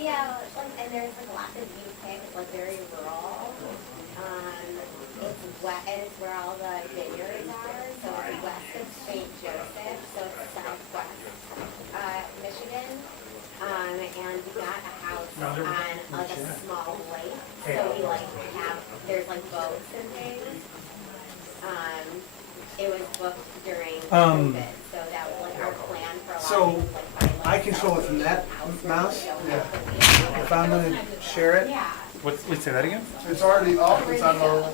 Yeah, like, and there's like lots of view pick, it's like very rural. It's west, and it's where all the vineyards are, so it's west of St. Joseph, so it's southwest, Michigan. And we got a house on like a small lake, so we like there's like boats and things. It was booked during COVID, so that was like our plan for a lot So, of things, like I control it from that mouse? Yeah. If I'm gonna share it? Yeah. Wait, say that again? It's already up, it's on our,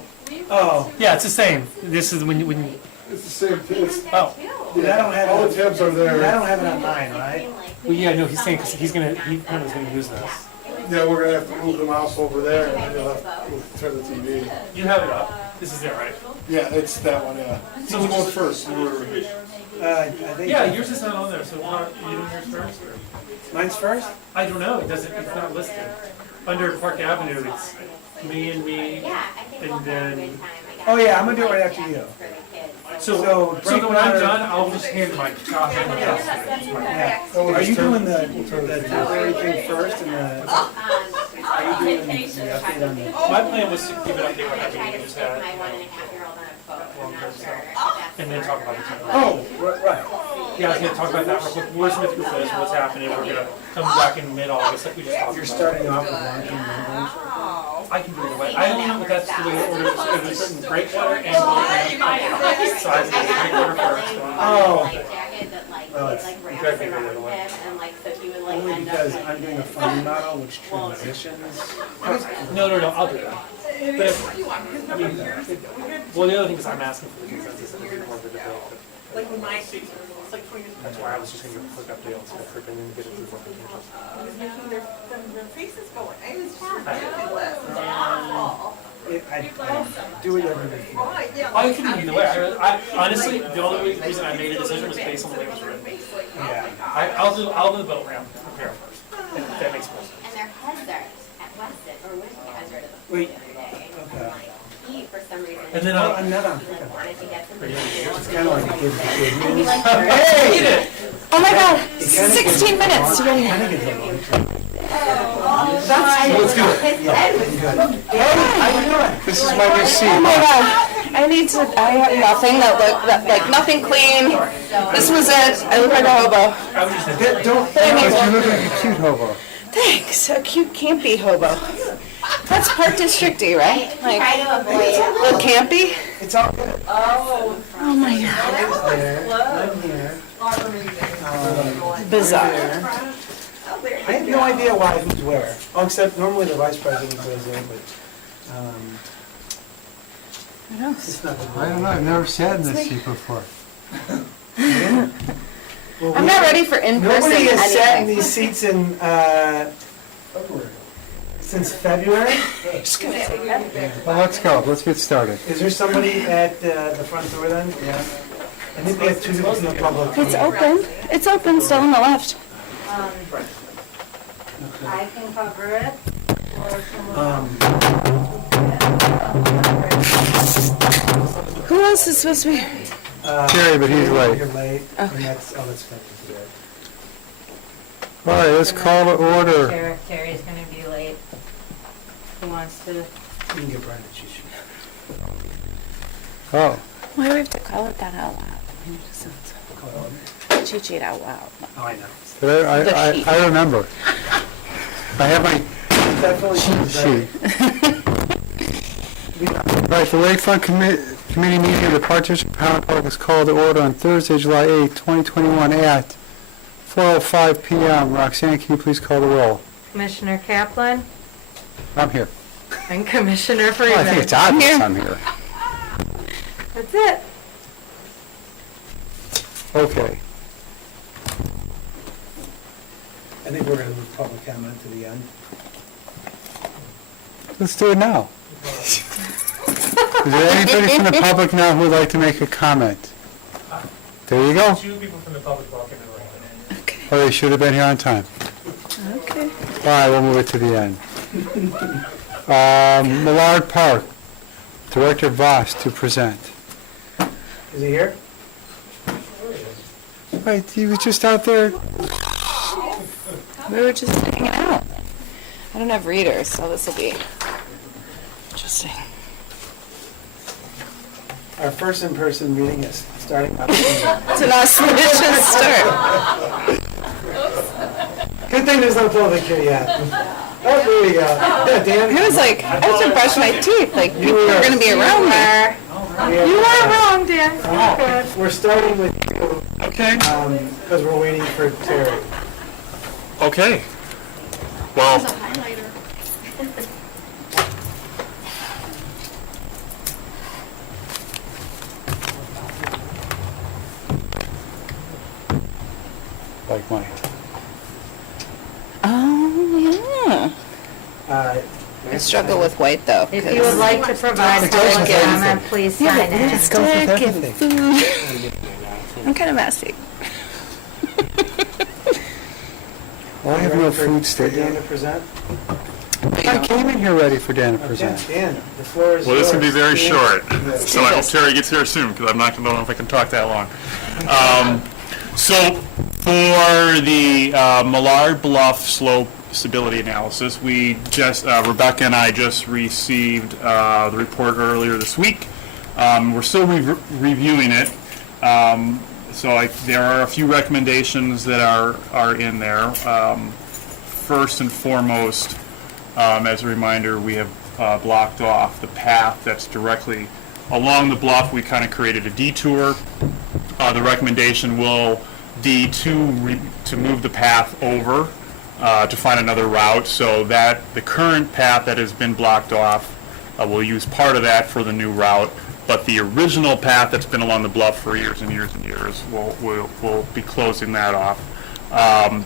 Oh, Yeah, it's the same. This is when it's the same, it's, oh, I don't have all it. the tabs are I there. don't have it on mine, right? well, yeah, no, he's saying, because he kind of was gonna use this. Yeah, we're gonna have to move the mouse over there, and then you'll have to turn the TV. You have it up. This is it, right? Yeah, it's that one, yeah. So we'll go first, I think. Yeah, yours is not on there, so you doing yours first? Or? Mine's first? I don't know, it doesn't, it's not listed. Under Park Avenue, it's me, Yeah, I think we'll and have a then, good time. Oh, yeah, I'm gonna do it right after you. For the kids. so break when I'm water- done, I'll just hand my copy. Yeah. Are you doing the temporary thing first and the, are you doing the update on the? My plan was to keep it updated on everything we just had, My 1.5-year-old on a boat, I'm not sure if that's. and then talk about the temporary. Oh, right. Yeah, I was gonna talk about that real quick. Where's Smith Group is, what's happening, we're gonna come back in mid-August, like we just talked You're about. starting off with long-term members. I can do it away. I don't know, but that's the way it orders, there's a certain breakwater and size of the breakwater first. Oh. Life jacket that like, Well, it it's- like wraps exactly the around other way. him and like, so he would like Only end up because like. I'm doing a funding model which transitions. No, I'll do that. But if, I mean, well, the other thing is I'm asking for the consensus and it's more of a debate. Like when my season, it's like 20 years That's why I was just gonna give a quick update on Smith and then get it through for potential. I was making their faces going. It was fabulous. It was awful. I do it every day. Right, yeah. I can do either way. I honestly, the only reason I made a decision was based on the way it was written. Yeah. I'll do the boat ramp prepare first. If that makes more sense. And their heads are at Weston, or Weston hazard of the Wait, the other day. okay. And like, he, for some reason. And then Oh, another, I'm he thinking about it. wanted to get some. It's kind of like a kid to kid. And he like. Hey! Oh my god, It kinda 16 gives- minutes to get here. kinda gives a long time. Let's do it. His head was. How you doing? This is my new Oh seat. my god, I have nothing that looked, like nothing clean. This was it, I look like a hobo. I was just Don't, You look like a cute hobo. Thanks, a cute campy hobo. That's Park Districty, right? Try Like, to avoid it. a little campy? it's all good. Oh, Oh my god, There, I'm here. bizarre. I have no idea why who's where. Oh, except normally the vice president goes in, but, What else? it's not the. I don't know, I've never sat in this seat before. Well, I'm not ready for in-person Nobody has sat in anything. these seats in, since February. Well, let's go, let's get started. Is there somebody at the front door then? Yeah. I think we have two people in the public. It's open, still on the left. I can cover it. Who else is supposed to be here? Terry, but he's late. You're late, and Okay. that's, oh, that's February. All right, let's call to order. Terry's gonna be late. Who wants to? You can get Brenda, she should. Oh, Why do we have to call it that out loud? I mean, it just sounds- Cheat sheet out loud. Oh, I know. but I remember. I have my Definitely. cheat sheet. All right, the Lakefront Committee Meeting of the Park District Pound Park is called to order on Thursday, July 8, 2021 at 4:05 PM. Roxanne, can you please call the roll? Commissioner Kaplan I'm here. and Commissioner Well, I think Freeman. it's obvious I'm here. That's it. Okay. I think we're gonna move public comment to the end. Let's do it now. Is there anybody from the public now who would like to make a comment? There you go. two people from the public walking in the room. Okay, Oh, they should have been here on time. okay. All right, we'll move it to the end. Millard Park, Director Voss to present. Is he here? Right, he was just out there. We were just hanging out. I don't have readers, so this will be interesting. Our first in-person meeting is starting up. It's an auspicious start. Good thing there's no public here yet. Oh, there you go. Yeah, Dan. I was like, I have to brush my teeth, like people are gonna be around me. You are wrong, Dan. We're starting with you, Okay. because we're waiting for Terry. Okay. Well, Like mine. Oh, yeah. I struggle with white though. If you would like to provide It goes with public everything. comment, please sign in. It goes with Stick and everything. food. I'm kind of messy. Well, I have no food For Dan to state. present? I came in here ready for Dan to Okay, present. Dan, the floor is yours. Well, this can be very Dan. short, Yeah. so I hope Terry gets here soon, because I'm not going to know if I can talk that long. So for the Millard Bluff Slope Stability Analysis, we just, Rebecca and I just received the report earlier this week. We're still reviewing it. There are a few recommendations that are in there. First and foremost, as a reminder, we have blocked off the path that's directly along the bluff. We kind of created a detour. The recommendation will be to move the path over to find another route, so that the current path that has been blocked off, we'll use part of that for the new route, but the original path that's been along the bluff for years and years and years, we'll be closing that off.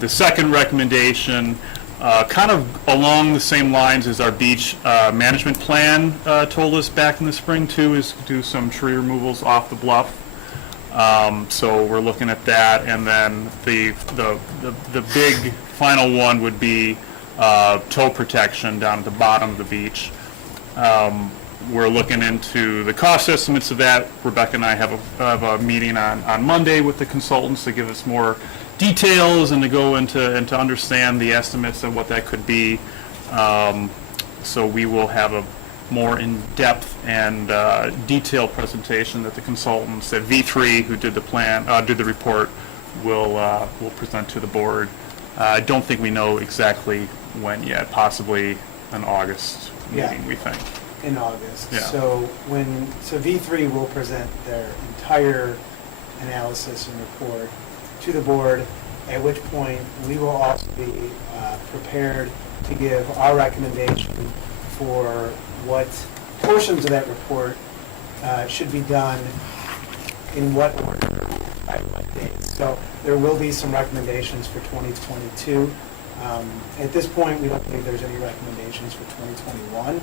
The second recommendation, kind of along the same lines as our beach management plan told us back in the spring too, is to do some tree removals off the bluff. So we're looking at that, and then the big final one would be tow protection down at the bottom of the beach. We're looking into the cost estimates of that. Rebecca and I have a meeting on Monday with the consultants to give us more details and to go into understand the estimates of what that could be. So we will have a more in-depth and detailed presentation that the consultants at V3, who did the plan, did the report, will present to the board. I don't think we know exactly when yet. Possibly an August meeting, we think. In August. Yeah. So V3 will present their entire analysis and report to the board, at which point we will also be prepared to give our recommendation for what portions of that report should be done in what order by what dates. So there will be some recommendations for 2022. At this point, we don't believe there's any recommendations for 2021.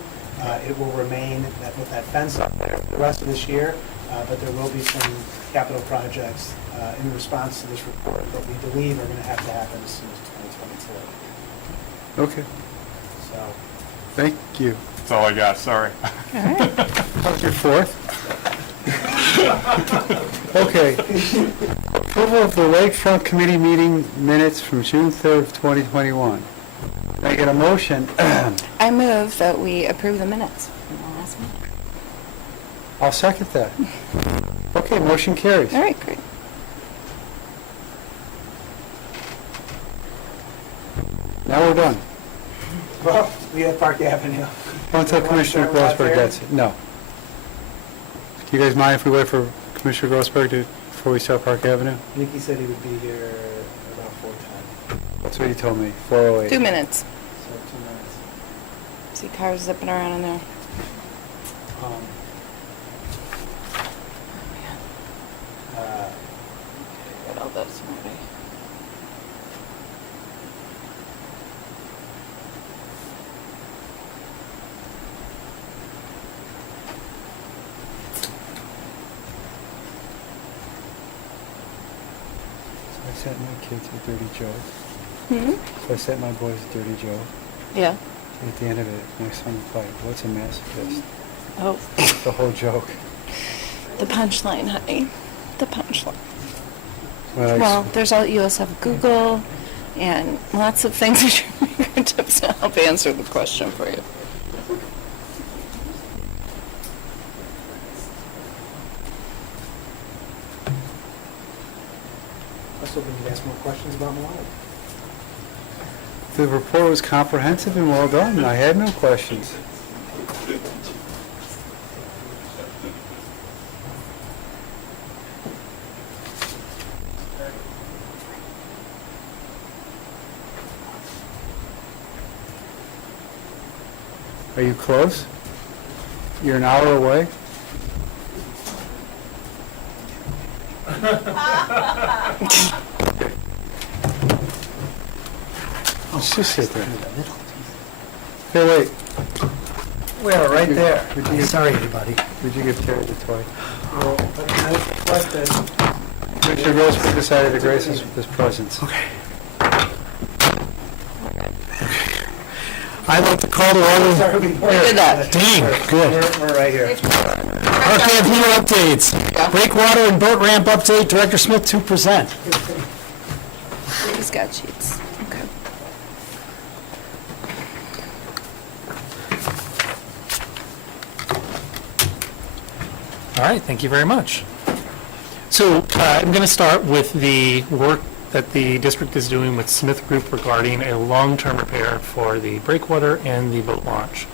It will remain with that fence up there for the rest of this year, but there will be some capital projects in response to this report that we believe are going to have to happen as soon as 2022. Okay, So, thank you. That's all I got, sorry. How's your fourth? Okay. Approval of the Lakefront Committee meeting minutes from June 3rd of 2021. Can I get a motion? I move that we approve the minutes from the last meeting. I'll second that. Okay, motion carries. All right, great. Now we're done. well, we have Park Avenue. Until You wanna Commissioner start with that, Grossberg Terry? gets it. No. Do you guys mind if we wait for Commissioner Grossberg before we start Park Avenue? Nikki said he would be here about 4:10. That's what he told me, 4:08. 2 minutes. So 2 minutes. See cars zipping around in there. Um, Get all those ready. So I sent my kids a dirty joke. Hmm? So I sent my boys a dirty joke. Yeah. At the end of it, my son replied, "What's a masochist?" Oh, The whole joke. the punchline, honey. The punchline. Well, Well, there's all, you also have Google and lots of things at your fingertips now. help answer the question for you. I was hoping you'd ask more questions about Malala. The report was comprehensive and well done. I had no questions. Are you close? You're an hour away? Let's just sit there. Hey, wait. We are right there. Sorry, everybody. Did you give Terry the toy? Well, I requested. Commissioner Grossman decided to grace us with his presence. Okay. I'd like to call to order. We did that. Dang, good. We're right here. Okay, a few updates. Yeah. Breakwater and boat ramp update, Director Smith to present. He's got sheets. Okay. All right, thank you very much. So I'm going to start with the work that the district is doing with Smith Group regarding a long-term repair for the breakwater and the boat launch.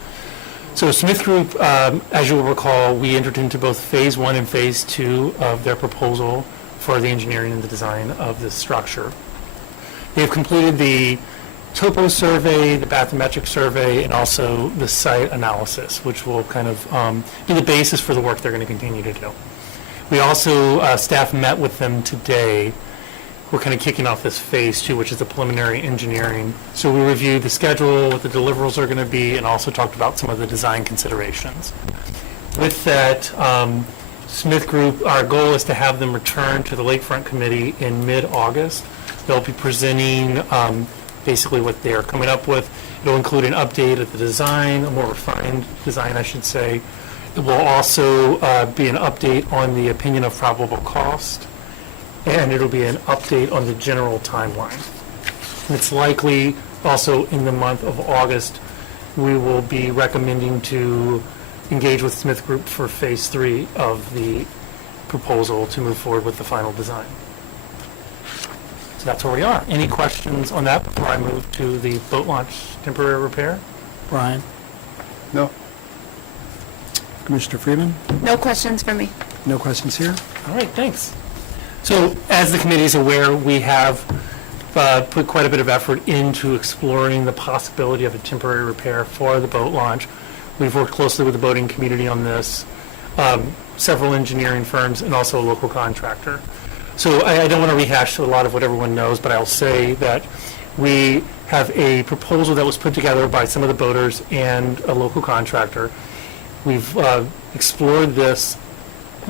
So Smith Group, as you will recall, we entered into both Phase 1 and Phase 2 of their proposal for the engineering and the design of this structure. They have completed the topo survey, the bathymetric survey, and also the site analysis, which will kind of be the basis for the work they're going to continue to do. We also, staff met with them today. We're kind of kicking off this Phase 2, which is the preliminary engineering. So we reviewed the schedule, what the deliverables are going to be, and also talked about some of the design considerations. With that, Smith Group, our goal is to have them return to the Lakefront Committee in mid-August. They'll be presenting basically what they are coming up with. It'll include an update of the design, a more refined design, I should say. It will also be an update on the opinion of probable cost, and it'll be an update on the general timeline. And it's likely also in the month of August, we will be recommending to engage with Smith Group for Phase 3 of the proposal to move forward with the final design. So that's where we are. Any questions on that before I move to the boat launch temporary repair? Brian? No. Commissioner Freeman? No questions for me. No questions here? All right, thanks. So as the committee is aware, we have put quite a bit of effort into exploring the possibility of a temporary repair for the boat launch. We've worked closely with the boating community on this, several engineering firms, and also a local contractor. So I don't want to rehash a lot of what everyone knows, but I'll say that we have a proposal that was put together by some of the boaters and a local contractor. We've explored this,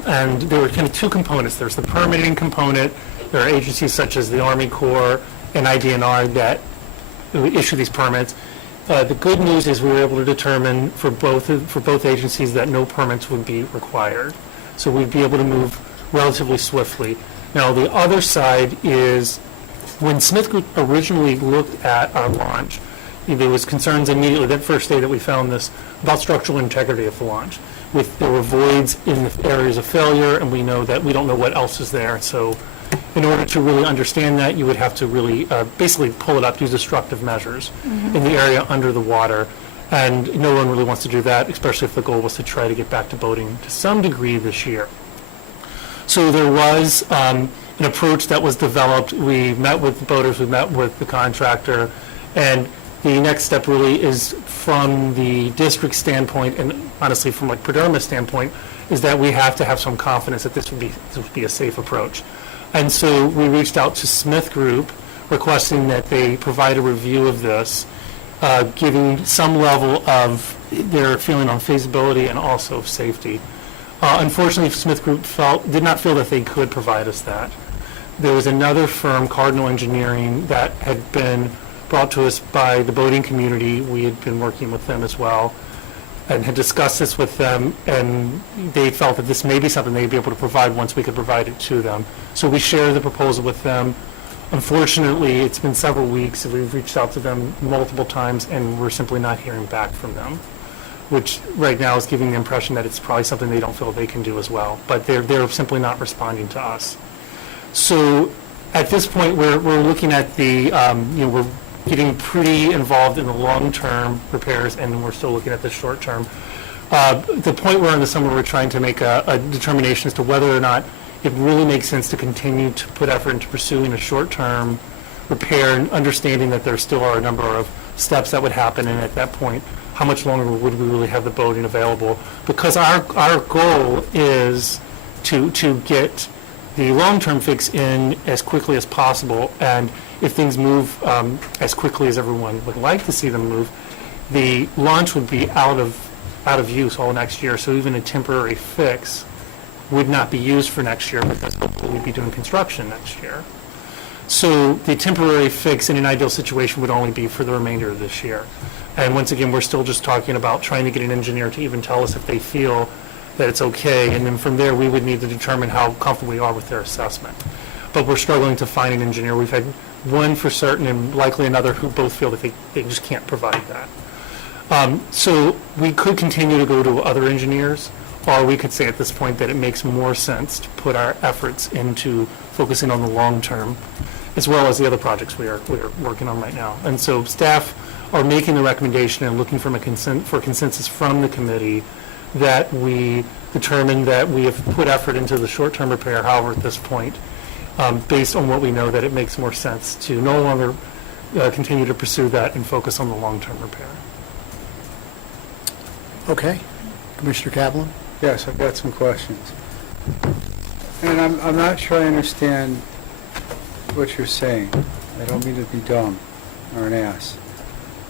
and there were kind of two components. There's the permitting component. There are agencies such as the Army Corps and IDNR that issue these permits. The good news is we were able to determine for both agencies that no permits would be required. So we'd be able to move relatively swiftly. Now, the other side is when Smith Group originally looked at our launch, there was concerns immediately, that first day that we found this, about structural integrity of the launch. There were voids in the areas of failure, and we know that we don't know what else is there. So in order to really understand that, you would have to really basically pull it up, use destructive measures in the area under the water. And no one really wants to do that, especially if the goal was to try to get back to boating to some degree this year. So there was an approach that was developed. We met with the boaters, we met with the contractor, and the next step really is from the district standpoint, and honestly from like Prederma's standpoint, is that we have to have some confidence that this would be a safe approach. And so we reached out to Smith Group requesting that they provide a review of this, giving some level of their feeling on feasibility and also safety. Unfortunately, Smith Group did not feel that they could provide us that. There was another firm, Cardinal Engineering, that had been brought to us by the boating community. We had been working with them as well and had discussed this with them, and they felt that this may be something they'd be able to provide once we could provide it to them. So we shared the proposal with them. Unfortunately, it's been several weeks, and we've reached out to them multiple times, and we're simply not hearing back from them, which right now is giving the impression that it's probably something they don't feel they can do as well, but they're simply not responding to us. So at this point, we're looking at the, we're getting pretty involved in the long-term repairs, and we're still looking at the short-term. The point where in the summer we're trying to make a determination as to whether or not it really makes sense to continue to put effort into pursuing a short-term repair and understanding that there still are a number of steps that would happen, and at that point, how much longer would we really have the boating available? Because our goal is to get the long-term fix in as quickly as possible, and if things move as quickly as everyone would like to see them move, the launch would be out of use all next year, so even a temporary fix would not be used for next year because hopefully we'd be doing construction next year. So the temporary fix in an ideal situation would only be for the remainder of this year. And once again, we're still just talking about trying to get an engineer to even tell us if they feel that it's okay, and then from there we would need to determine how comfortable we are with their assessment. But we're struggling to find an engineer. We've had one for certain and likely another who both feel that they just can't provide that. So we could continue to go to other engineers, or we could say at this point that it makes more sense to put our efforts into focusing on the long term, as well as the other projects we are working on right now. And so staff are making the recommendation and looking for consensus from the committee that we determine that we have put effort into the short-term repair. However, at this point, based on what we know, that it makes more sense to no longer continue to pursue that and focus on the long-term repair. Okay. Commissioner Kaplan? Yes, I've got some questions. And I'm not sure I understand what you're saying. I don't mean to be dumb or an ass.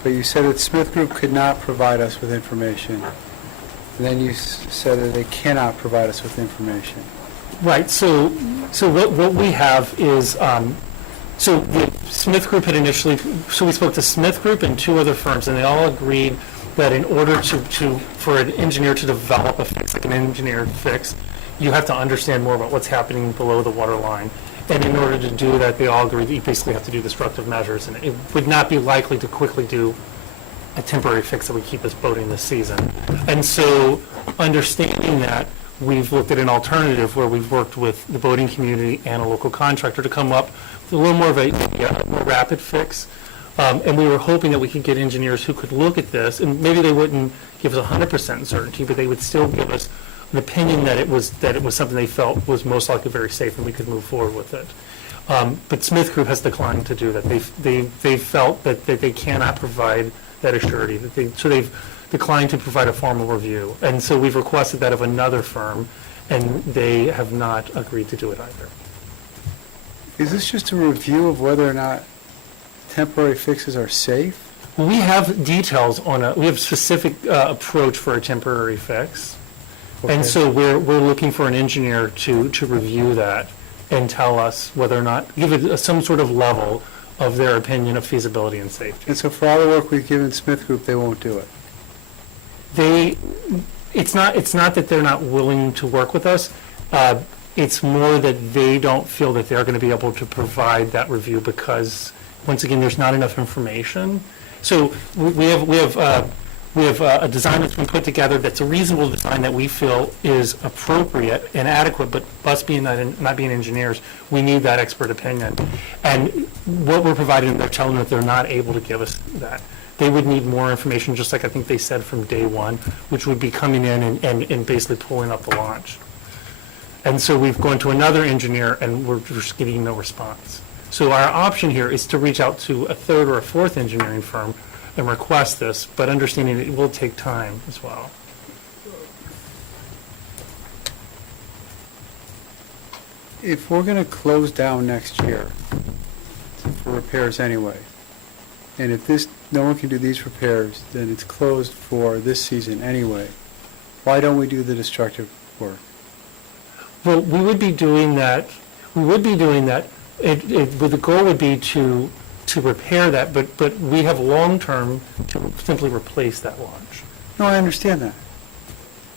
But you said that Smith Group could not provide us with information. And then you said that they cannot provide us with information. Right, so what we have is, so the Smith Group had initially, so we spoke to Smith Group and two other firms, and they all agreed that in order for an engineer to develop a fix, like an engineered fix, you have to understand more about what's happening below the water line. And in order to do that, they all agree that you basically have to do destructive measures, and it would not be likely to quickly do a temporary fix that would keep us boating this season. And so, understanding that, we've looked at an alternative where we've worked with the boating community and a local contractor to come up with a little more of a more rapid fix. And we were hoping that we could get engineers who could look at this, and maybe they wouldn't give us 100% certainty, but they would still give us an opinion that it was something they felt was most likely very safe and we could move forward with it. But Smith Group has declined to do that. They felt that they cannot provide that assurity. So they've declined to provide a formal review. And so we've requested that of another firm, and they have not agreed to do it either. Is this just a review of whether or not temporary fixes are safe? We have details on we have specific approach for a temporary fix. Okay. And so we're looking for an engineer to review that and tell us whether or not, give it some sort of level of their opinion of feasibility and safety. And so for all the work we've given Smith Group, they won't do it? It's not that they're not willing to work with us. It's more that they don't feel that they're going to be able to provide that review because, once again, there's not enough information. So we have a design that's been put together that's a reasonable design that we feel is appropriate and adequate, but us not being engineers, we need that expert opinion. And what we're providing, they're telling them that they're not able to give us that. They would need more information, just like I think they said from day one, which would be coming in and basically pulling up the launch. And so we've gone to another engineer, and we're just getting no response. So our option here is to reach out to a third or a fourth engineering firm and request this, but understanding it will take time as well. If we're going to close down next year for repairs anyway, and if no one can do these repairs, then it's closed for this season anyway, why don't we do the destructive work? Well, we would be doing that. The goal would be to repair that, but we have long-term to simply replace that launch. No, I understand that.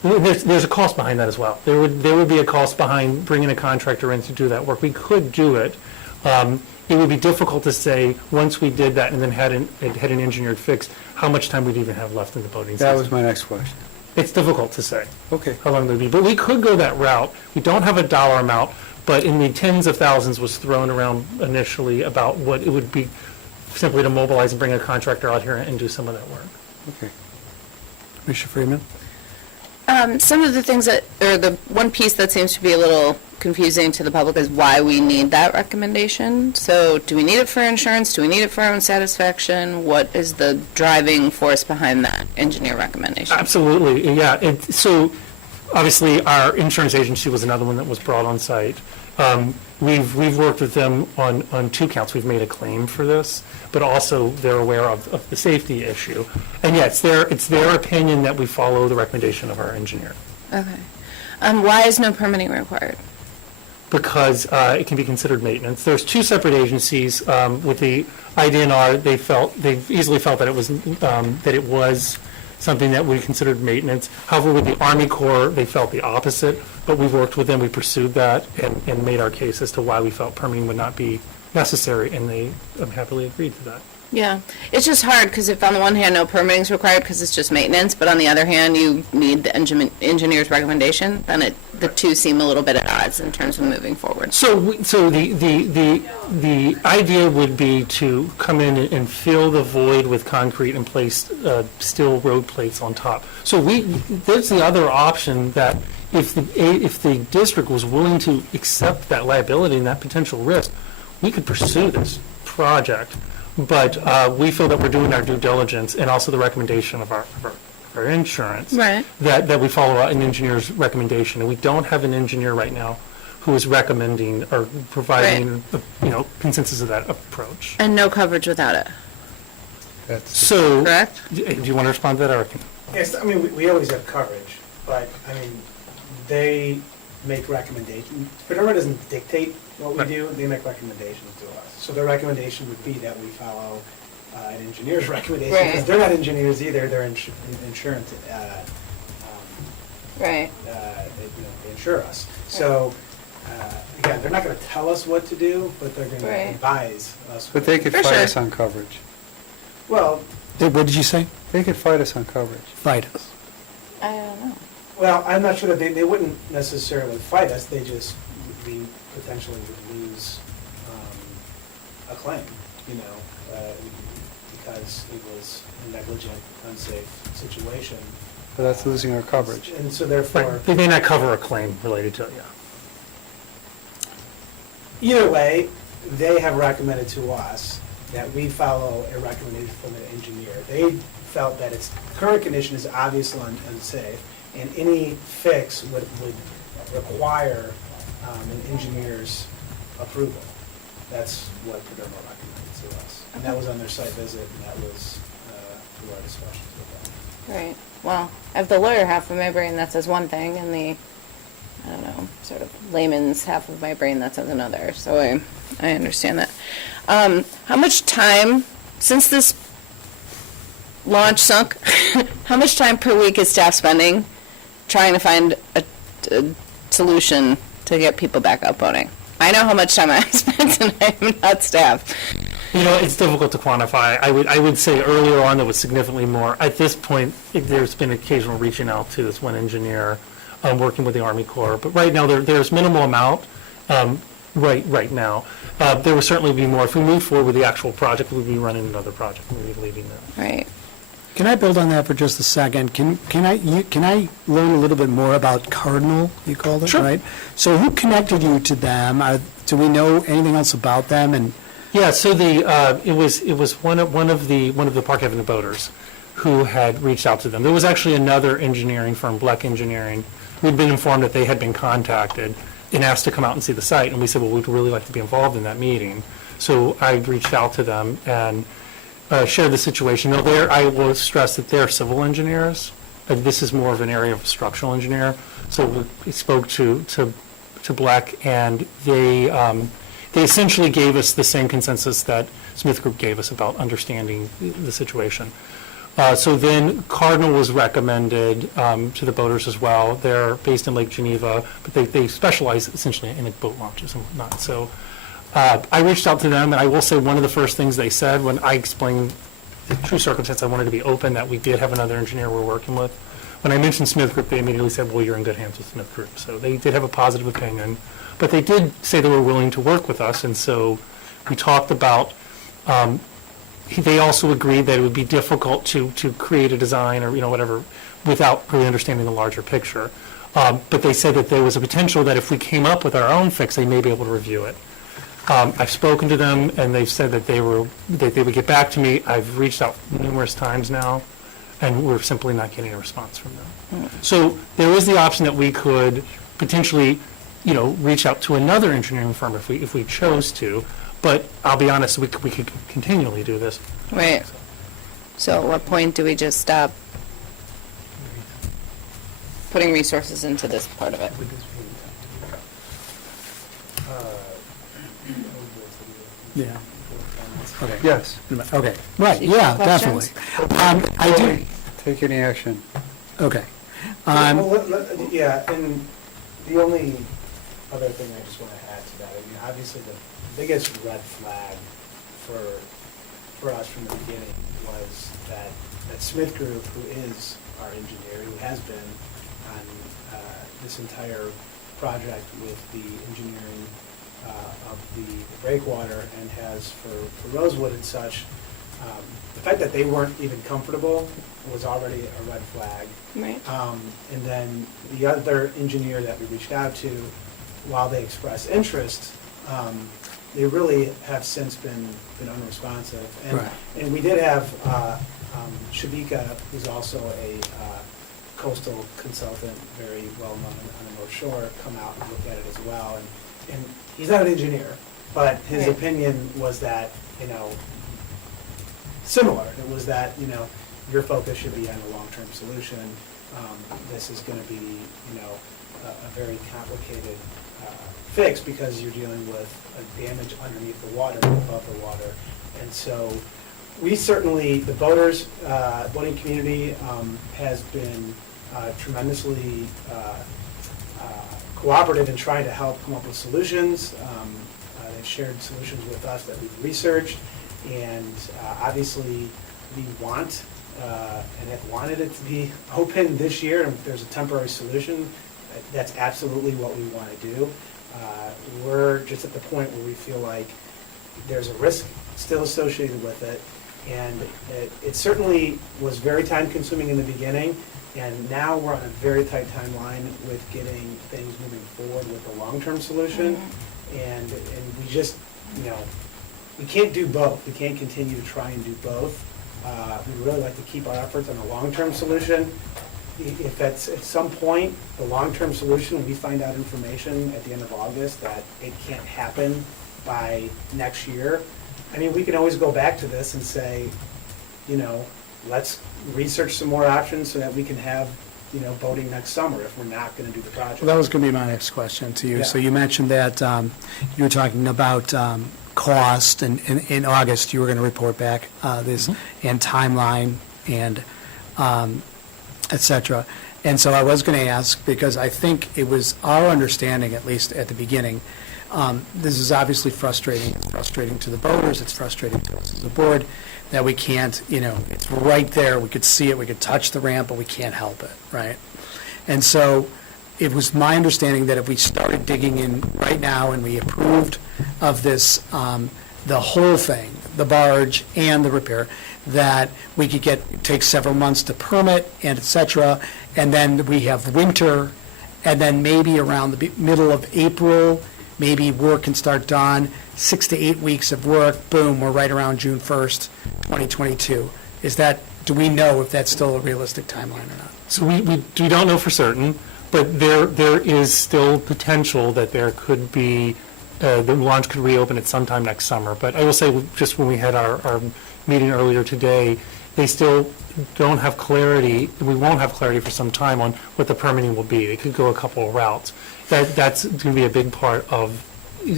There's a cost behind that as well. There would be a cost behind bringing a contractor in to do that work. We could do it. it would be difficult to say, once we did that and then had an engineered fix, how much time we'd even have left in the boating season. That was my next question. It's difficult to say Okay. how long it would be, but we could go that route. We don't have a dollar amount, but in the tens of thousands was thrown around initially about what it would be simply to mobilize and bring a contractor out here and do some of that work. Okay. Commissioner Freeman? Some of the things that, or the one piece that seems to be a little confusing to the public is why we need that recommendation. So do we need it for insurance? Do we need it for our own satisfaction? What is the driving force behind that engineer recommendation? Absolutely, yeah. So obviously, our insurance agency was another one that was brought on site. We've worked with them on two counts. We've made a claim for this, but also they're aware of the safety issue. And yeah, it's their opinion that we follow the recommendation of our engineer. Okay. Why is no permitting required? Because it can be considered maintenance. There's two separate agencies. With the IDNR, they easily felt that it was something that we considered maintenance. However, with the Army Corps, they felt the opposite. But we've worked with them, we pursued that, and made our case as to why we felt permitting would not be necessary, and they happily agreed to that. Yeah, it's just hard because if on the one hand no permitting is required because it's just maintenance, but on the other hand you need the engineer's recommendation, then the two seem a little bit at odds in terms of moving forward. So the idea would be to come in and fill the void with concrete and place steel road plates on top. So there's the other option that if the district was willing to accept that liability and that potential risk, we could pursue this project. But we feel that we're doing our due diligence and also the recommendation of our insurance. Right. That we follow an engineer's recommendation. And we don't have an engineer right now who is recommending or providing, consensus of that approach. And no coverage without it, So, correct? do you want to respond to that, or can? Yes, I mean, we always have coverage, but, I mean, they make recommendations. Fedora doesn't dictate what we Right. do, they make recommendations to us. So their recommendation would be that we follow an engineer's recommendation, because Right. they're not engineers either, they're insurance, Right. they insure us. So, again, they're not gonna tell us what to do, but they're gonna Right. advise us. But they could For fight sure. us on coverage. Well, What did you say? They could fight us on coverage. Fight us. I don't know. well, I'm not sure that they wouldn't necessarily fight us, we potentially would lose a claim, because it was a negligent, unsafe situation. But that's losing our coverage. And so therefore, Right. They may not cover a claim related to it, yeah. either way, they have recommended to us that we follow a recommendation from an engineer. They felt that its current condition is obviously unsafe, and any fix would require an engineer's approval. That's what Padermo recommended to us. And that was on their site visit, and that was through our discussions with them. Right. Well, I have the lawyer half of my brain that says one thing, and the, I don't know, sort of layman's half of my brain that says another. So I understand that. How much time, since this launch sunk, how much time per week is staff spending trying to find a solution to get people back out boating? I know how much time I've spent, and I'm not staff. It's difficult to quantify. I would say earlier on there was significantly more. At this point, there's been occasional reaching out to this one engineer, working with the Army Corps. But right now, there's minimal amount right now. There will certainly be more. If we move forward with the actual project, we'll be running another project. We'll be leaving that. Right. Can I build on that for just a second? Can I learn a little bit more about Cardinal, you called it, Sure. right? So who connected you to them? Do we know anything else about them? And Yeah, so it was one of the Park Avenue boaters who had reached out to them. There was actually another engineering firm, Black Engineering, who had been informed that they had been contacted and asked to come out and see the site. And we said, well, we'd really like to be involved in that meeting. So I reached out to them and shared the situation. Now, I will stress that they're civil engineers. This is more of an area of structural engineer. So we spoke to Black, and they essentially gave us the same consensus that Smith Group gave us about understanding the situation. So then Cardinal was recommended to the boaters as well. They're based in Lake Geneva, but they specialize essentially in boat launches and whatnot. So I reached out to them, and I will say one of the first things they said when I explained the true circumstance, I wanted to be open, that we did have another engineer we're working with. When I mentioned Smith Group, they immediately said, well, you're in good hands with Smith Group. So they did have a positive opinion, but they did say they were willing to work with us, and so we talked about, they also agreed that it would be difficult to create a design or, whatever, without really understanding the larger picture. But they said that there was a potential that if we came up with our own fix, they may be able to review it. I've spoken to them, and they've said that they would get back to me. I've reached out numerous times now, and we're simply not getting a response from them. So there is the option that we could potentially, reach out to another engineering firm if we chose to. But I'll be honest, we could continually do this. Right. So at what point do we just stop putting resources into this part of it? Yeah. Okay. Yes. Okay, right, You have yeah, definitely. questions? I do, Take any action. okay. Yeah, and the only other thing I just want to add to that, obviously the biggest red flag for us from the beginning was that Smith Group, who is our engineer, who has been on this entire project with the engineering of the breakwater and has for Rosewood and such, the fact that they weren't even comfortable was already a red flag. Right. And then the other engineer that we reached out to, while they expressed interest, they really have since been unresponsive. And, Right. and we did have Shabika, who's also a coastal consultant, very well known on the North Shore, come out and look at it as well. And he's not an engineer, but his Right. opinion was that, similar. It was that, your focus should be on a long-term solution. This is going to be, a very complicated fix because you're dealing with a damage underneath the water, not above the water. And so we certainly, the boating community has been tremendously cooperative in trying to help come up with solutions. They've shared solutions with us that we've researched, and obviously we want and have wanted it to be open this year, and if there's a temporary solution, that's absolutely what we want to do. We're just at the point where we feel like there's a risk still associated with it, and it certainly was very time-consuming in the beginning, and now we're on a very tight timeline with getting things moving forward with a long-term solution, and we just, we can't do both. We can't continue to try and do both. We'd really like to keep our efforts on a long-term solution. If at some point, the long-term solution, we find out information at the end of August that it can't happen by next year, we can always go back to this and say, let's research some more options so that we can have, boating next summer if we're not going to do the project. Well, that was going to be my next question to you. Yeah. So you mentioned that you were talking about cost, and in August, you were going to report back this, and timeline, and et cetera. And so I was going to ask, because I think it was our understanding, at least at the beginning, this is obviously frustrating. It's frustrating to the boaters, it's frustrating to us as a board, that we can't, it's right there, we could see it, we could touch the ramp, but we can't help it, right? And so it was my understanding that if we started digging in right now and we approved of this, the whole thing, the barge and the repair, that we could take several months to permit and et cetera, and then we have winter, and then maybe around the middle of April, maybe work can start done, 6 to 8 weeks of work, boom, we're right around June 1st, 2022. Do we know if that's still a realistic timeline or not? So we don't know for certain, but there is still potential that there could be, the launch could reopen at sometime next summer. But I will say, just when we had our meeting earlier today, they still don't have clarity, we won't have clarity for some time on what the permitting will be. It could go a couple of routes. That's going to be a big part of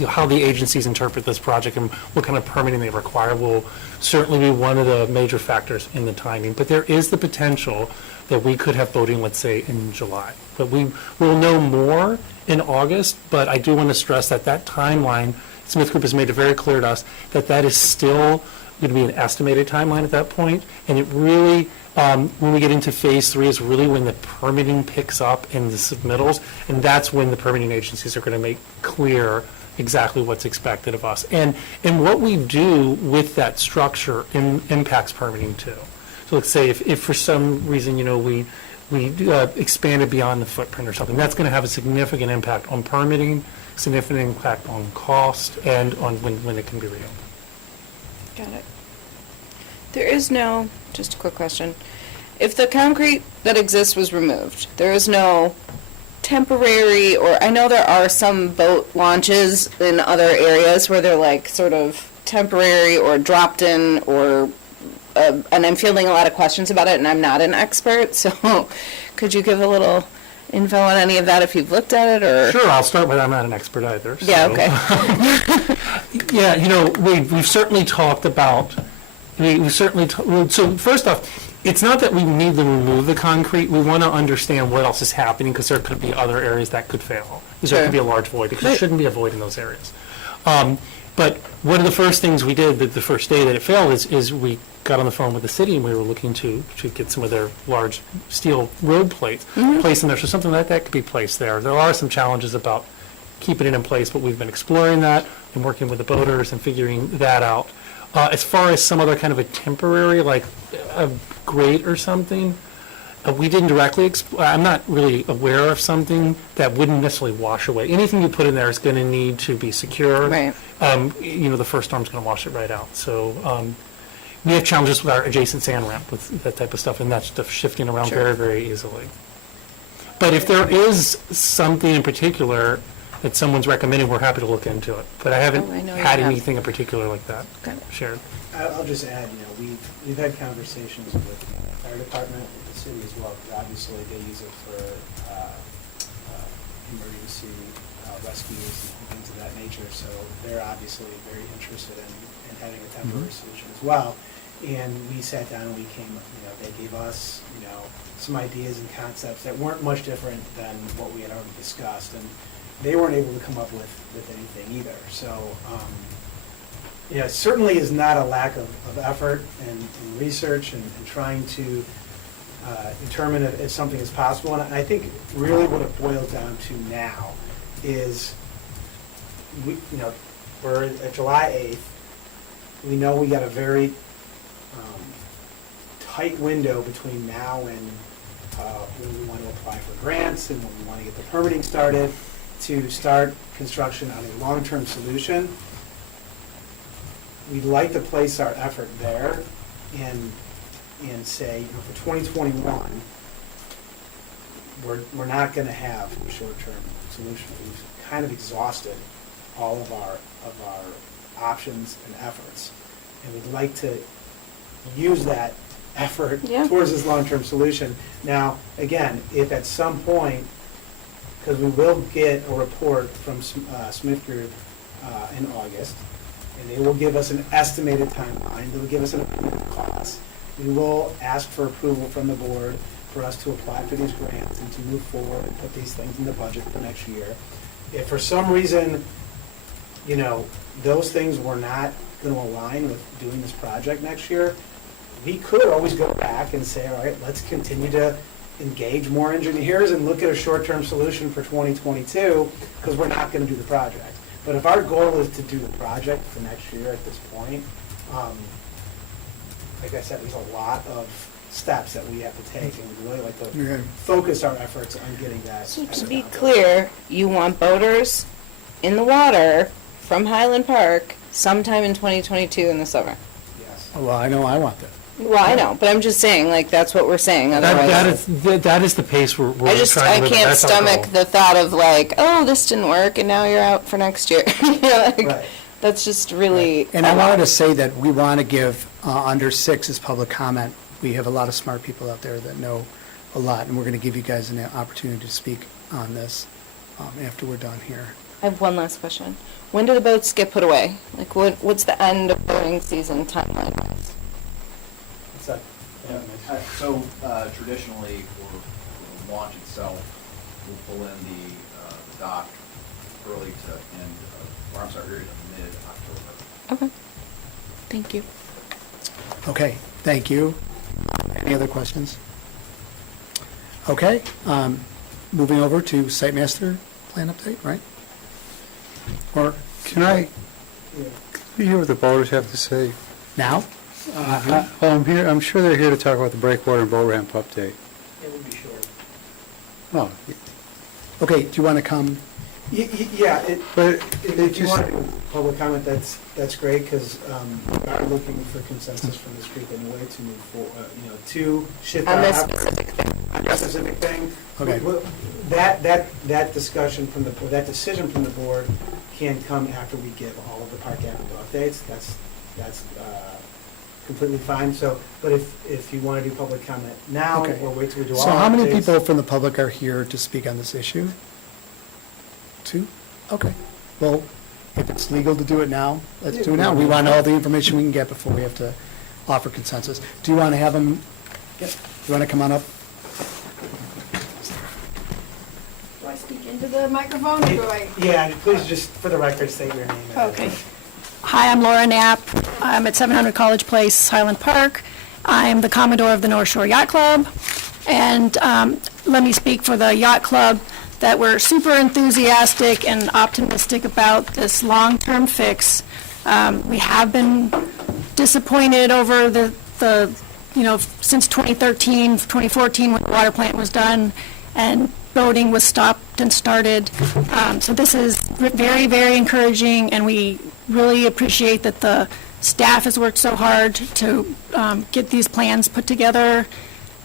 how the agencies interpret this project, and what kind of permitting they require will certainly be one of the major factors in the timing. But there is the potential that we could have boating, let's say, in July. But we will know more in August, but I do want to stress that timeline Smith Group has made it very clear to us that that is still going to be an estimated timeline at that point, and it really, when we get into phase 3 is really when the permitting picks up in the submittals, and that's when the permitting agencies are going to make clear exactly what's expected of us. And what we do with that structure impacts permitting too. So let's say if for some reason, we expanded beyond the footprint or something, that's going to have a significant impact on permitting, significant impact on cost, and on when it can be reopened. Got it. There is no, just a quick question. If the concrete that exists was removed, there is no temporary, or I know there are some boat launches in other areas where they're like sort of temporary or dropped in, or, and I'm fielding a lot of questions about it, and I'm not an expert, so could you give a little info on any of that if you've looked at it, or? Sure, I'll start with, I'm not an expert either. Yeah, so. okay. Yeah, we've certainly talked about, so first off, it's not that we need to remove the concrete, we want to understand what else is happening, because there could be other areas that could fail. Because there could be a large void, because there shouldn't be a void in those areas. But one of the first things we did, the first day that it failed, is we got on the phone with the city, and we were looking to get some of their large steel road plates placed in there, so something like that could be placed there. There are some challenges about keeping it in place, but we've been exploring that and working with the boaters and figuring that out. As far as some other kind of a temporary, like a grate or something, we didn't directly I'm not really aware of something that wouldn't necessarily wash away. Anything you put in there is going to need to be secure. Right. The first storm's going to wash it right out. So we have challenges with our adjacent sand ramp with that type of stuff, and that stuff shifting around very, very easily. But if there is something in particular that someone's recommending, we're happy to look into it. But I haven't had anything in particular like that shared. I'll just add, we've had conversations with the fire department, with the city as well, because obviously they use it for emergency rescues and things of that nature, so they're obviously very interested in having a temporary solution as well. And we sat down and we they gave us, some ideas and concepts that weren't much different than what we had already discussed, and they weren't able to come up with anything either. So, it certainly is not a lack of effort and research and trying to determine if something is possible. And I think really what it boils down to now is, we're at July 8th. We know we got a very tight window between now and when we want to apply for grants and when we want to get the permitting started to start construction on a long-term solution. We'd like to place our effort there and say, for 2021, we're not going to have a short-term solution. We've kind of exhausted all of our options and efforts, and we'd like to use that effort towards this long-term solution. Now, again, if at some point, because we will get a report from Smith Group in August, and they will give us an estimated timeline, they will give us an estimated cost. We will ask for approval from the board for us to apply for these grants and to move forward and put these things in the budget for next year. If for some reason, those things were not going to align with doing this project next year, we could always go back and say, all right, let's continue to engage more engineers and look at a short-term solution for 2022, because we're not going to do the project. But if our goal is to do the project for next year at this point, like I said, there's a lot of steps that we have to take, and we'd really like to focus our efforts on getting that. So to be clear, you want boaters in the water from Highland Park sometime in 2022 in the summer? Yes. Well, I know I want that. Well, I know, but I'm just saying, that's what we're saying, otherwise. That is the pace we're trying to live at. I can't That's our stomach goal. the thought of this didn't work and now you're out for next year. Right. That's just really. And I wanted to say that we want to give, under 6 as public comment. We have a lot of smart people out there that know a lot, and we're going to give you guys an opportunity to speak on this after we're done here. I have one last question. When do the boats get put away? What's the end of boating season timeline? What's that? So traditionally, for the launch itself, we'll pull in the dock early to end of or I'm sorry, in mid-October. Okay. Thank you. Okay, thank you. Any other questions? Okay, moving over to site master plan update, right? Or can we hear what the boaters have to say? Now? I'm sure they're here to talk about the breakwater and boat ramp update. It would be short. Oh, Okay, do you want to come? Yeah, but if you want to do public comment, that's great, because we are looking for consensus from this group anyway to move forward, to shift On our this effort specific thing. on this specific thing. Okay. Well, that discussion from that decision from the board can come after we give all of the Park Avenue updates. That's completely fine. So, but if you want to do public comment now, Okay. or wait till we do all So how many updates. people from the public are here to speak on this issue? 2? Okay. Well, if it's legal to do it now, let's do it now. We want all the information we can get before we have to offer consensus. Do you want to have them, do you want to come on up? Do I speak into the microphone or do I? Yeah, please just, for the record, state your name. Okay. Hi, I'm Laura Knapp. I'm at 700 College Place, Highland Park. I'm the Commodore of the North Shore Yacht Club. And let me speak for the yacht club that we're super enthusiastic and optimistic about this long-term fix. We have been disappointed over the since 2013, 2014, when the water plant was done and boating was stopped and started. So this is very, very encouraging, and we really appreciate that the staff has worked so hard to get these plans put together,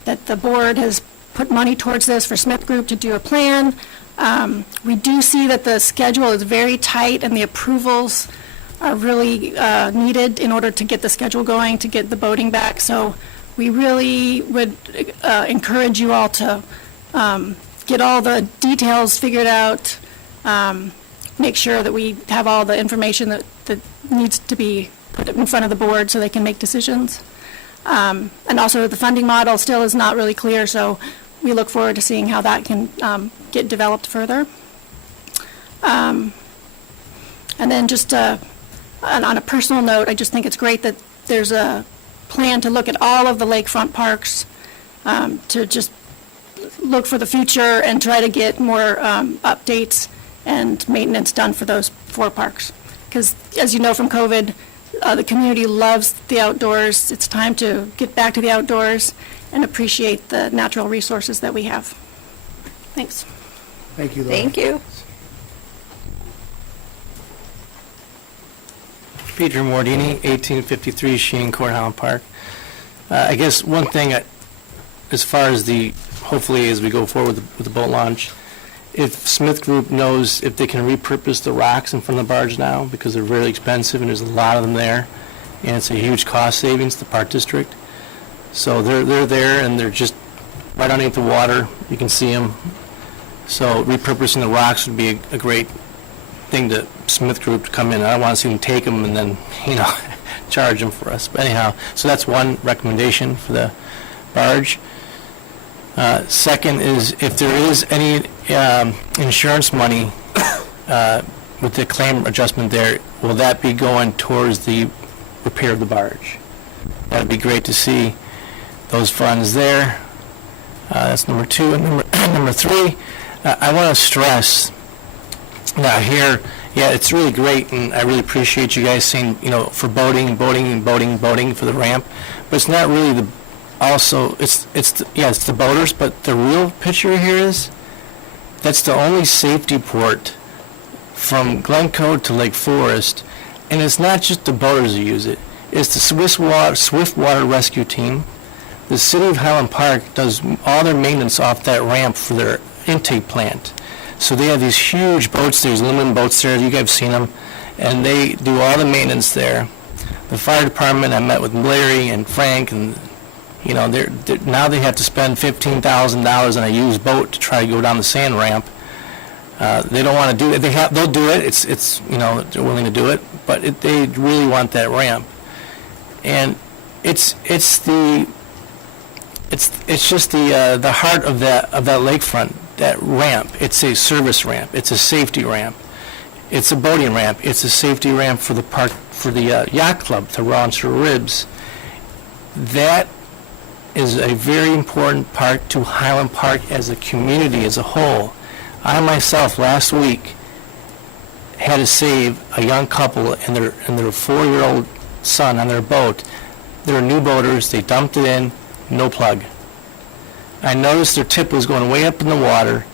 that the board has put money towards this for Smith Group to do a plan. We do see that the schedule is very tight, and the approvals are really needed in order to get the schedule going, to get the boating back. So we really would encourage you all to get all the details figured out, make sure that we have all the information that needs to be put in front of the board so they can make decisions. And also, the funding model still is not really clear, so we look forward to seeing how that can get developed further. And then just on a personal note, I just think it's great that there's a plan to look at all of the lakefront parks, to just look for the future and try to get more updates and maintenance done for those 4 parks. Because as you know from COVID, the community loves the outdoors. It's time to get back to the outdoors and appreciate the natural resources that we have. Thanks. Thank you, Laura. Thank you. Peter Mordini, 1853 Sheen Court, Highland Park. I guess one thing, as far as hopefully as we go forward with the boat launch, if Smith Group knows if they can repurpose the rocks in front of the barge now, because they're really expensive and there's a lot of them there, and it's a huge cost savings to the Park District. So they're there, and they're just right underneath the water. You can see them. So repurposing the rocks would be a great thing to Smith Group to come in. I don't want to see them take them and then, charge them for us. But anyhow, so that's one recommendation for the barge. Second is, if there is any insurance money with the claim adjustment there, will that be going towards the repair of the barge? That'd be great to see those funds there. That's number 2. And number 3, I want to stress that here, it's really great, and I really appreciate you guys saying, for boating for the ramp, but it's not really it's the boaters, but the real picture here is that's the only safety port from Glencoe to Lake Forest, and it's not just the boaters who use it. It's the Swift Water Rescue Team. The City of Highland Park does all their maintenance off that ramp for their intake plant. So they have these huge boats, there's aluminum boats there, you guys have seen them, and they do all the maintenance there. The fire department, I met with Larry and Frank, and now they have to spend $15,000 on a used boat to try to go down the sand ramp. They don't want to do it. They'll do it. It's they're willing to do it, but they really want that ramp. And it's just the heart of that lakefront, that ramp. It's a service ramp. It's a safety ramp. It's a boating ramp. It's a safety ramp for the park, for the yacht club to launch their ribs. That is a very important part to Highland Park as a community as a whole. I myself, last week, had to save a young couple and their 4-year-old son on their boat. They were new boaters. They dumped it in, no plug. I noticed their tip was going way up in the water,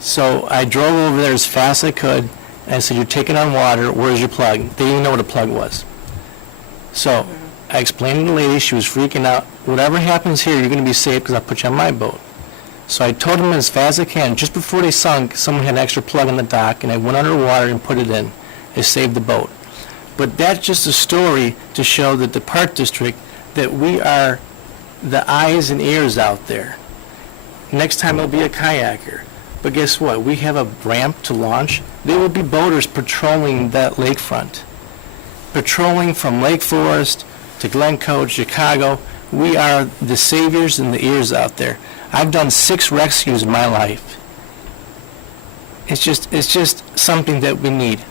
so I drove over there as fast as I could, and I said, "You're taking on water, where's your plug?" They didn't even know what a plug was. So I explained to the lady, she was freaking out, "Whatever happens here, you're going to be safe because I'll put you on my boat." So I told them as fast as I can, just before they sunk, someone had an extra plug on the dock, and I went underwater and put it in. I saved the boat. But that's just a story to show that the Park District, that we are the eyes and ears out there. Next time it'll be a kayaker. But guess what? We have a ramp to launch. There will be boaters patrolling that lakefront. Patrolling from Lake Forest to Glencoe, Chicago. We are the saviors and the ears out there. I've done 6 rescues in my life. It's just something that we need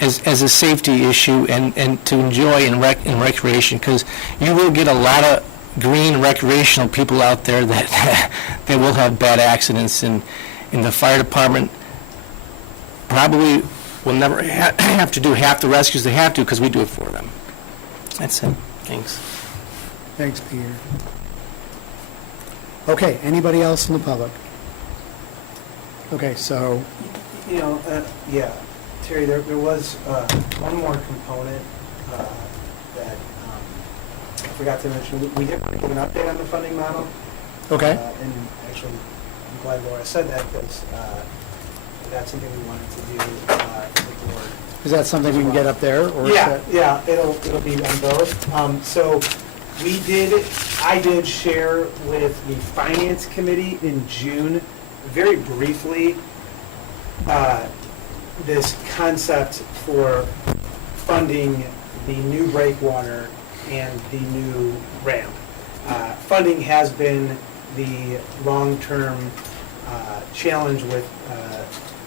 as a safety issue and to enjoy in recreation, because you will get a lot of green recreational people out there that that will have bad accidents, and the fire department probably will never have to do half the rescues they have to because we do it for them. That's it. Thanks. Thanks, Peter. Okay, anybody else in the public? Okay, so, Yeah, Terry, there was one more component that I forgot to mention. We did want to give an update on the funding model. okay, And actually, I'm glad Laura said that, because that's something we wanted to do with the board. is that something we can get up there? Or is Yeah, that- it'll be on both. So I did share with the Finance Committee in June, very briefly, this concept for funding the new breakwater and the new ramp. Funding has been the long-term challenge with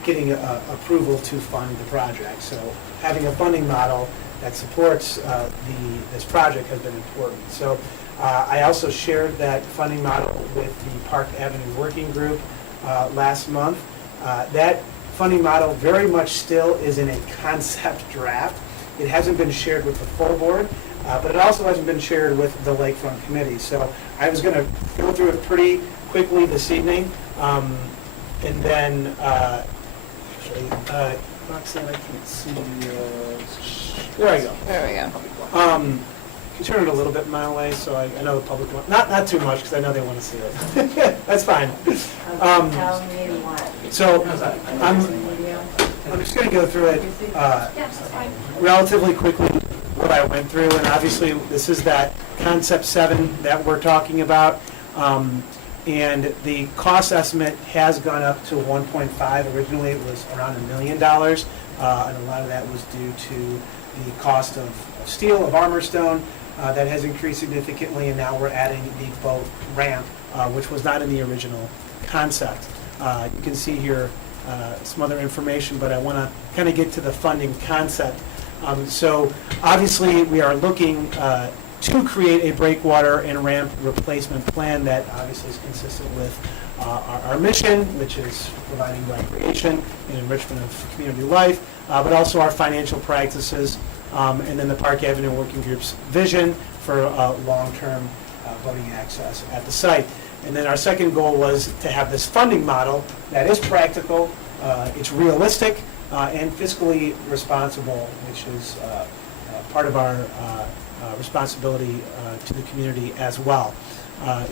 getting approval to fund the project. So having a funding model that supports this project has been important. So I also shared that funding model with the Park Avenue Working Group last month. That funding model very much still is in a concept draft. It hasn't been shared with the full board, but it also hasn't been shared with the Lakefront Committee. So I was going to go through it pretty quickly this evening, and then Roxanne, I can't see. There I go. There we go. Can you turn it a little bit my way so I know the public want, not too much because I know they want to see it. That's fine. So I'm just going to go through it relatively quickly, what I went through, and obviously this is that concept 7 that we're talking about. And the cost estimate has gone up to 1.5. Originally it was around $1 million, and a lot of that was due to the cost of steel, of armor stone, that has increased significantly, and now we're adding the boat ramp, which was not in the original concept. You can see here some other information, but I want to kind of get to the funding concept. So obviously we are looking to create a breakwater and ramp replacement plan that obviously is consistent with our mission, which is providing recreation and enrichment of community life, but also our financial practices, and then the Park Avenue Working Group's vision for long-term boating access at the site. And then our second goal was to have this funding model that is practical, it's realistic, and fiscally responsible, which is part of our responsibility to the community as well.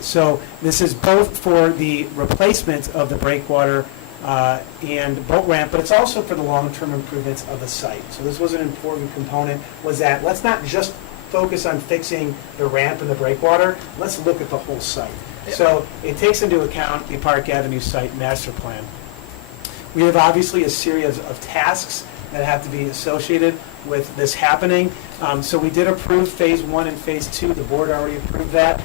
So this is both for the replacement of the breakwater and boat ramp, but it's also for the long-term improvements of the site. So this was an important component, was that let's not just focus on fixing the ramp and the breakwater, let's look at the whole site. So it takes into account the Park Avenue site master plan. We have obviously a series of tasks that have to be associated with this happening. So we did approve Phase 1 and Phase 2. The board already approved that.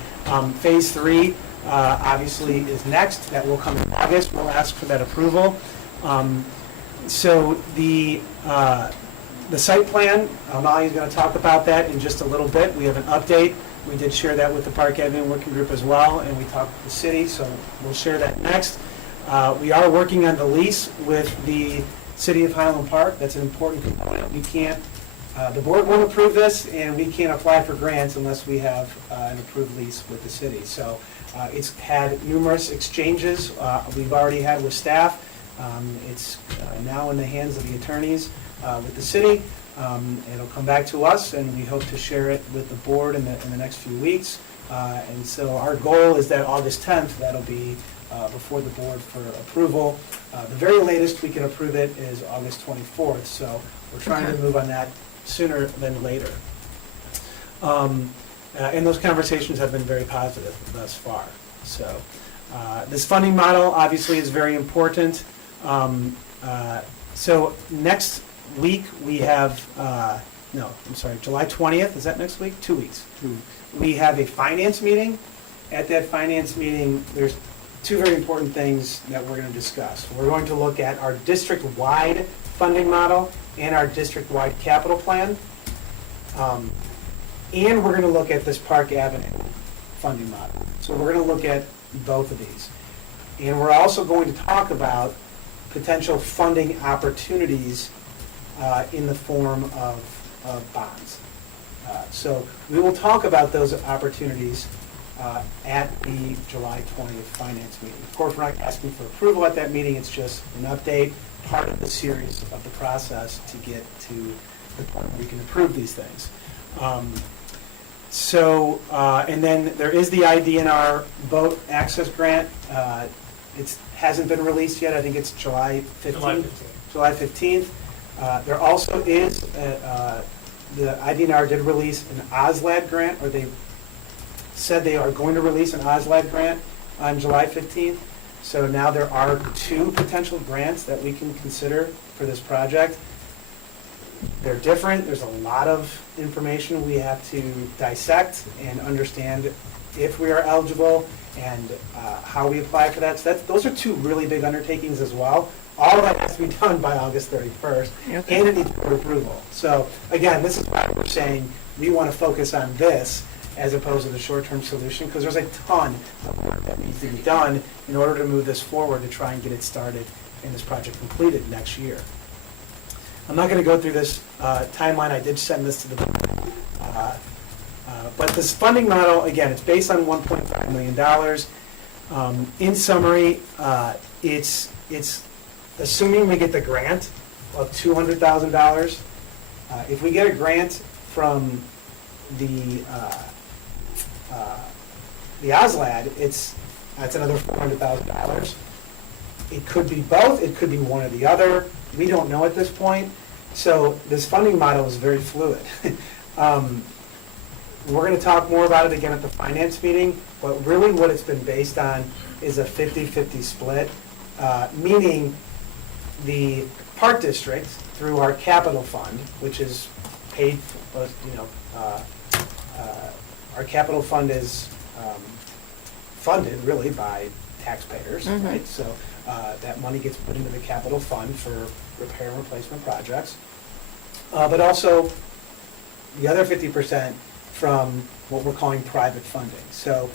Phase 3 obviously is next. That will come in August. We'll ask for that approval. So the site plan, Molly's going to talk about that in just a little bit. We have an update. We did share that with the Park Avenue Working Group as well, and we talked with the city, so we'll share that next. We are working on the lease with the City of Highland Park. That's an important component. We can't, the board won't approve this, and we can't apply for grants unless we have an approved lease with the city. So it's had numerous exchanges we've already had with staff. It's now in the hands of the attorneys with the city. It'll come back to us, and we hope to share it with the board in the next few weeks. And so our goal is that August 10th, that'll be before the board for approval. The very latest we can approve it is August 24th, so we're trying to move on that sooner than later. And those conversations have been very positive thus far. So this funding model obviously is very important. So next week we have, July 20th, is that next week? 2 weeks. We have a finance meeting. At that finance meeting, there's two very important things that we're going to discuss. We're going to look at our district-wide funding model and our district-wide capital plan. And we're going to look at this Park Avenue funding model. So we're going to look at both of these. And we're also going to talk about potential funding opportunities in the form of bonds. So we will talk about those opportunities at the July 20th finance meeting. Of course, we're not asking for approval at that meeting. It's just an update, part of the series of the process to get to the point where we can approve these things. And then there is the IDNR boat access grant. It hasn't been released yet. I think it's July 15th. July 15th. There also is, the IDNR did release an OSLAD grant, or they said they are going to release an OSLAD grant on July 15th. So now there are two potential grants that we can consider for this project. They're different. There's a lot of information we have to dissect and understand if we are eligible and how we apply for that. So those are two really big undertakings as well. All of that has to be done by August 31st, and it needs board approval. So again, this is why we're saying we want to focus on this as opposed to the short-term solution, because there's a ton of work that needs to be done in order to move this forward to try and get it started and this project completed next year. I'm not going to go through this timeline. I did send this to the board. But this funding model, again, it's based on $1.5 million. In summary, it's assuming we get the grant of $200,000. If we get a grant from the OSLAD, it's another $400,000. It could be both. It could be one or the other. We don't know at this point. So this funding model is very fluid. We're going to talk more about it again at the finance meeting, but really what it's been based on is a 50-50 split, meaning the Park District, through our capital fund, which is paid, our capital fund is funded really by taxpayers, right? So that money gets put into the capital fund for repair and replacement projects. But also the other 50% from what we're calling private funding. So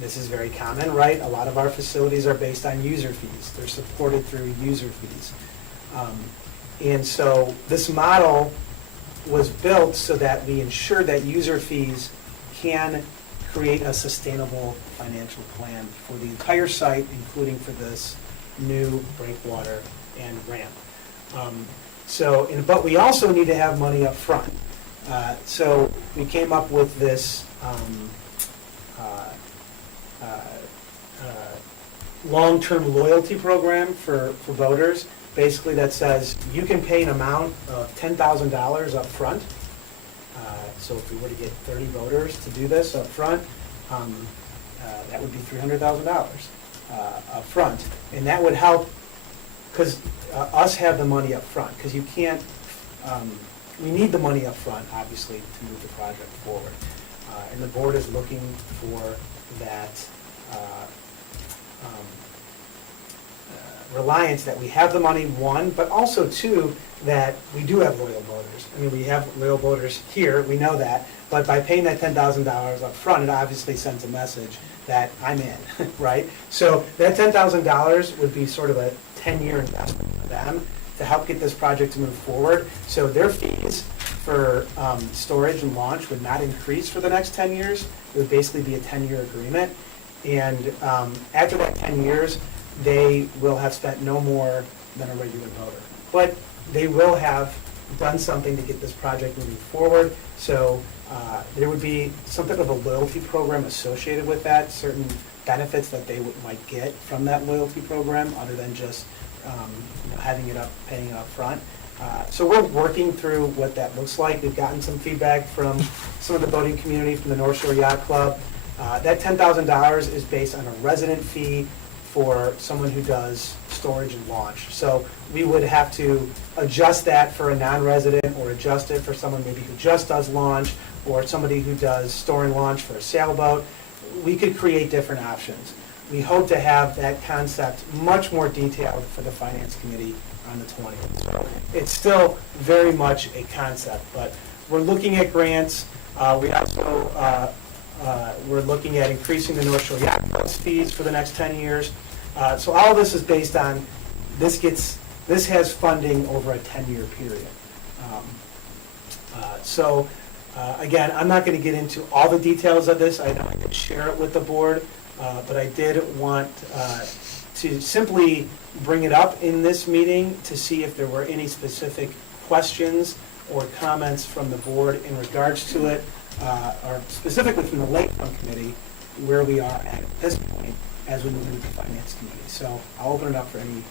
this is very common, right? A lot of our facilities are based on user fees. They're supported through user fees. And so this model was built so that we ensure that user fees can create a sustainable financial plan for the entire site, including for this new breakwater and ramp. But we also need to have money up front. So we came up with this long-term loyalty program for voters, basically that says you can pay an amount of $10,000 up front. So if we were to get 30 voters to do this up front, that would be $300,000 up front. And that would help, because us have the money up front, because you can't, we need the money up front, obviously, to move the project forward. And the board is looking for that reliance that we have the money, one, but also two, that we do have loyal voters. I mean, we have loyal voters here, we know that, but by paying that $10,000 up front, it obviously sends a message that I'm in, right? So that $10,000 would be sort of a 10-year investment for them to help get this project to move forward. So their fees for storage and launch would not increase for the next 10 years. It would basically be a 10-year agreement. And after that 10 years, they will have spent no more than a regular voter. But they will have done something to get this project moving forward. So there would be something of a loyalty program associated with that, certain benefits that they might get from that loyalty program, other than just having it up, paying it up front. So we're working through what that looks like. We've gotten some feedback from some of the boating community, from the North Shore Yacht Club. That $10,000 is based on a resident fee for someone who does storage and launch. So we would have to adjust that for a non-resident, or adjust it for someone maybe who just does launch, or somebody who does store and launch for a sailboat. We could create different options. We hope to have that concept much more detailed for the Finance Committee on the 20th. So it's still very much a concept, but we're looking at grants. We also, we're looking at increasing the North Shore Yacht Club's fees for the next 10 years. So all of this is based on, this has funding over a 10-year period. Again, I'm not going to get into all the details of this. I know I did share it with the board, but I did want to simply bring it up in this meeting to see if there were any specific questions or comments from the board in regards to it, or specifically from the Lakefront Committee, where we are at this point as we move into the Finance Committee. So I'll open it up for any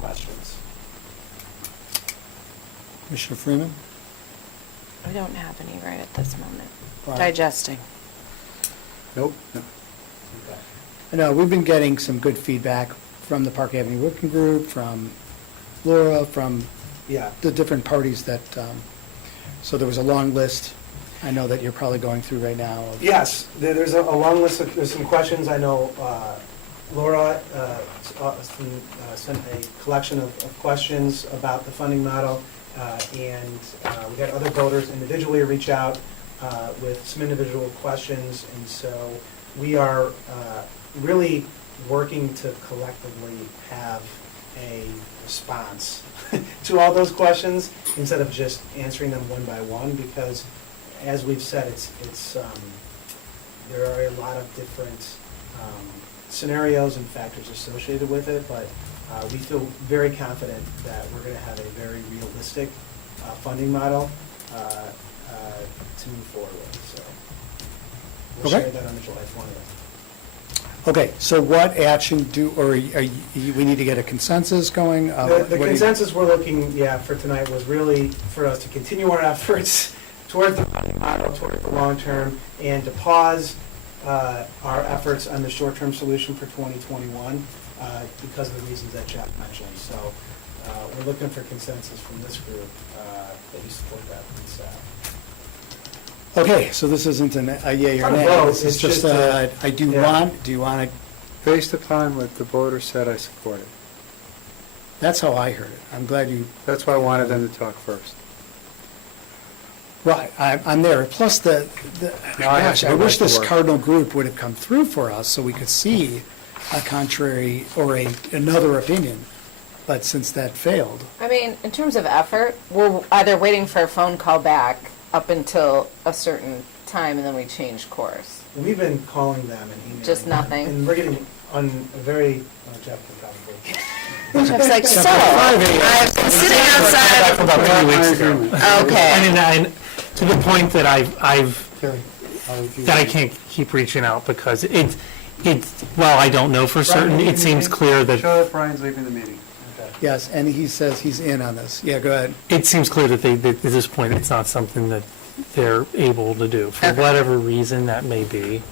questions. Commissioner Freeman? We don't have any right at this moment. Brian? Digesting. Nope. I know, we've been getting some good feedback from the Park Avenue Working Group, from Laura, from Yeah. the different parties that, so there was a long list I know that you're probably going through right now. Yes, there's a long list of, there's some questions. I know Laura sent a collection of questions about the funding model, and we had other voters individually reach out with some individual questions, and so we are really working to collectively have a response to all those questions instead of just answering them one by one, because as we've said, there are a lot of different scenarios and factors associated with it, but we feel very confident that we're going to have a very realistic funding model to move forward with. So we'll Okay. share that on the July 20th. Okay, so what action we need to get a consensus going? The consensus we're looking, for tonight was really for us to continue our efforts towards the funding model, towards the long term, and to pause our efforts on the short-term solution for 2021 because of the reasons that Jeff mentioned. So we're looking for consensus from this group that you support that from staff. Okay, so this isn't a yay or Not a nay. vote, This is it's just, just do you want to, Based upon what the voters said, I support it. that's how I heard it. I'm glad you, That's why I wanted them to talk first. right, I'm there. Plus No, I gosh, I like wish the this work. cardinal group would have come through for us so we could see a contrary or another opinion. But since that failed, I mean, in terms of effort, we're either waiting for a phone call back up until a certain time and then we change course. We've been calling them and emailing. Just nothing? And we're getting on a very, Jeff can probably. Jeff's like, so, I've been sitting outside. For about 3 weeks ago. Okay. And to the point that Terry, I'll review that I that. can't keep reaching out because well, I don't know for certain, it seems clear that, Show that Brian's leaving the meeting. yes, and he says he's in on this. Yeah, go ahead. it seems clear that that at this point, it's not something that they're able to do, for Okay. whatever reason that may be.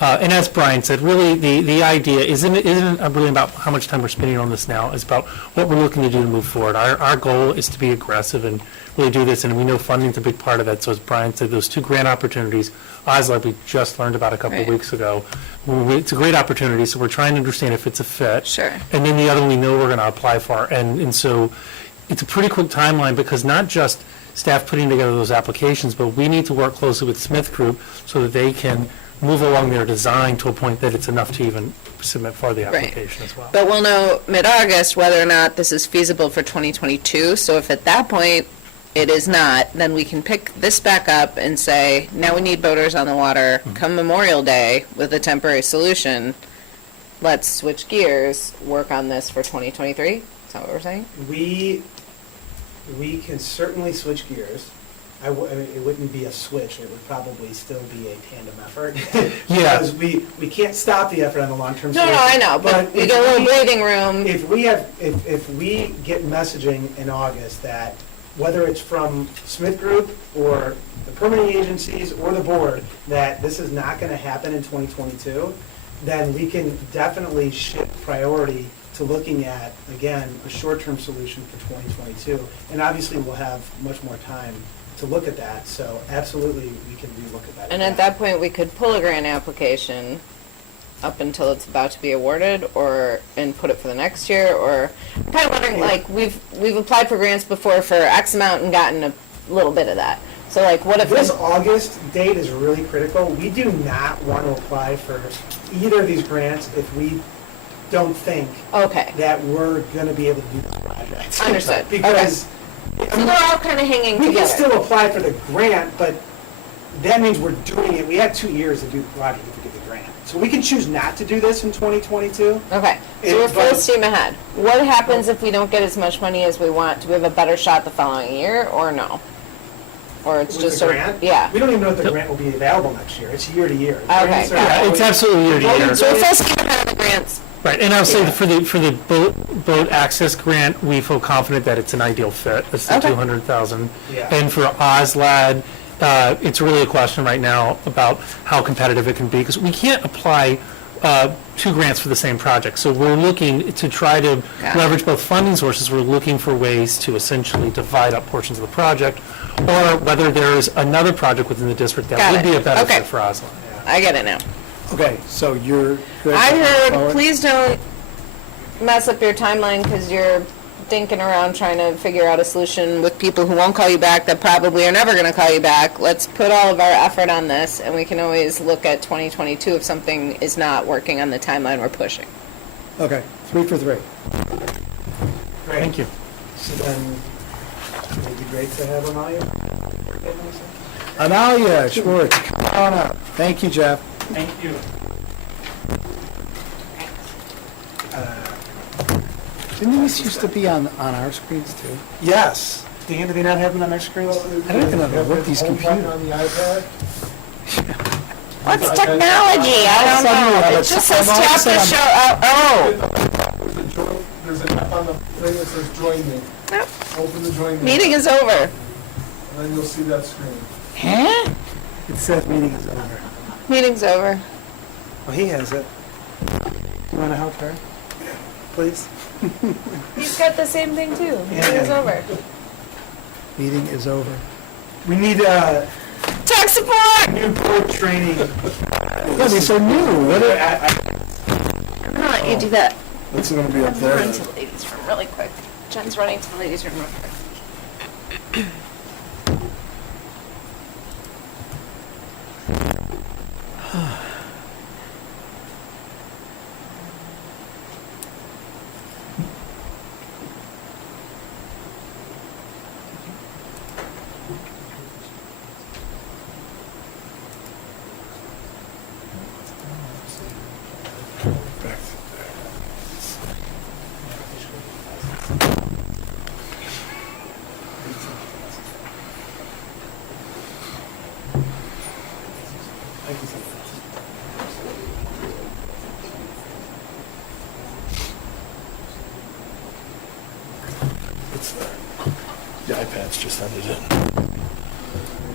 And as Brian said, really, the idea isn't really about how much time we're spending on this now, it's about what we're looking to do to move forward. Our goal is to be aggressive and really do this, and we know funding's a big part of that. So as Brian said, those 2 grant opportunities Oslab we just learned about a couple of Right. weeks ago. It's a great opportunity, so we're trying to understand if it's a fit. Sure. And then the other we know we're going to apply for. And so it's a pretty quick timeline because not just staff putting together those applications, but we need to work closely with Smith Group so that they can move along their design to a point that it's enough to even submit for the Right. application as well. But we'll know mid-August whether or not this is feasible for 2022. So if at that point it is not, then we can pick this back up and say, now we need boaters on the water. Come Memorial Day with a temporary solution. Let's switch gears, work on this for 2023. Is that what we're saying? We can certainly switch gears. I mean, it wouldn't be a switch, it would probably still be a tandem effort. Yeah. Because we can't stop the effort on the long-term No, solution. no, I know, but we if get a little breathing room. If we get messaging in August that, whether it's from Smith Group or the permitting agencies or the board, that this is not gonna happen in 2022, then we can definitely shift priority to looking at, again, a short-term solution for 2022. And obviously, we'll have much more time to look at that, so absolutely, we can relook at that. And at that point, we could pull a grant application up until it's about to be awarded, and put it for the next year, or, I'm kind of wondering, like, we've applied for grants before for X amount and gotten a little bit of that. So like, what if This August date is really critical. We do not want to apply for either of these grants if we don't think okay, that we're gonna be able to do this project. Understood. Because, I so mean, they're all kind of hanging we can together. still apply for the grant, but that means we're doing it, we have 2 years to do the project if we get the grant. So we can choose not to do this in 2022. Okay, so we're full But- steam ahead. What happens if we don't get as much money as we want? Do we have a better shot the following year, or no? Or it's With just the sort grant? of, yeah. We don't even know if the grant will be available next year, it's year to year. Okay, Grants are got it. Yeah, it's absolutely year to year. So we're full steam ahead on the grants. Right, and I'll say Yeah. that for the boat access grant, we feel confident that it's an ideal fit. It's the Okay. 200,000. Yeah. And for OSLAD, it's really a question right now about how competitive it can be, because we can't apply 2 grants for the same project. So we're looking to try to Got it. leverage both funding sources. We're looking for ways to essentially divide up portions of the project, or whether there's another project within the district that Got would it. be a better Okay. fit for OSLAD. I get it now. Okay, so you're good. I to move heard, forward? please don't mess up your timeline because you're dinking around trying to figure out a solution with people who won't call you back that probably are never going to call you back. Let's put all of our effort on this, and we can always look at 2022 if something is not working on the timeline we're pushing. Okay, 3 for 3. Great. Thank you. So then, it'd be great to have Amalia. Analia Schwartz, come on up. Thank you, Jeff. Thank you. Didn't these used to be on our screens too? Yes. Dan, do they not have them on their screens? I don't even know what these computers. On the iPad? What's technology? I don't Suddenly, know. It it's- just says I'm all tap set to on- show, There's an app on the thing that says join me. Yep. Open the join me. meeting is over. And then you'll see that screen. Huh? It says meeting is over. Meeting's over. Well, he has it. You want to help her? Please? He's got the same thing too. Meeting is Yeah. over. Meeting is over. We need Tech support! new board training. Yeah, these are new. What are- I'm gonna let you do that. It's gonna be up I'm there. running to the ladies' room really quick. Jen's running to the ladies' room real quick. It's there. The iPad's just ended it.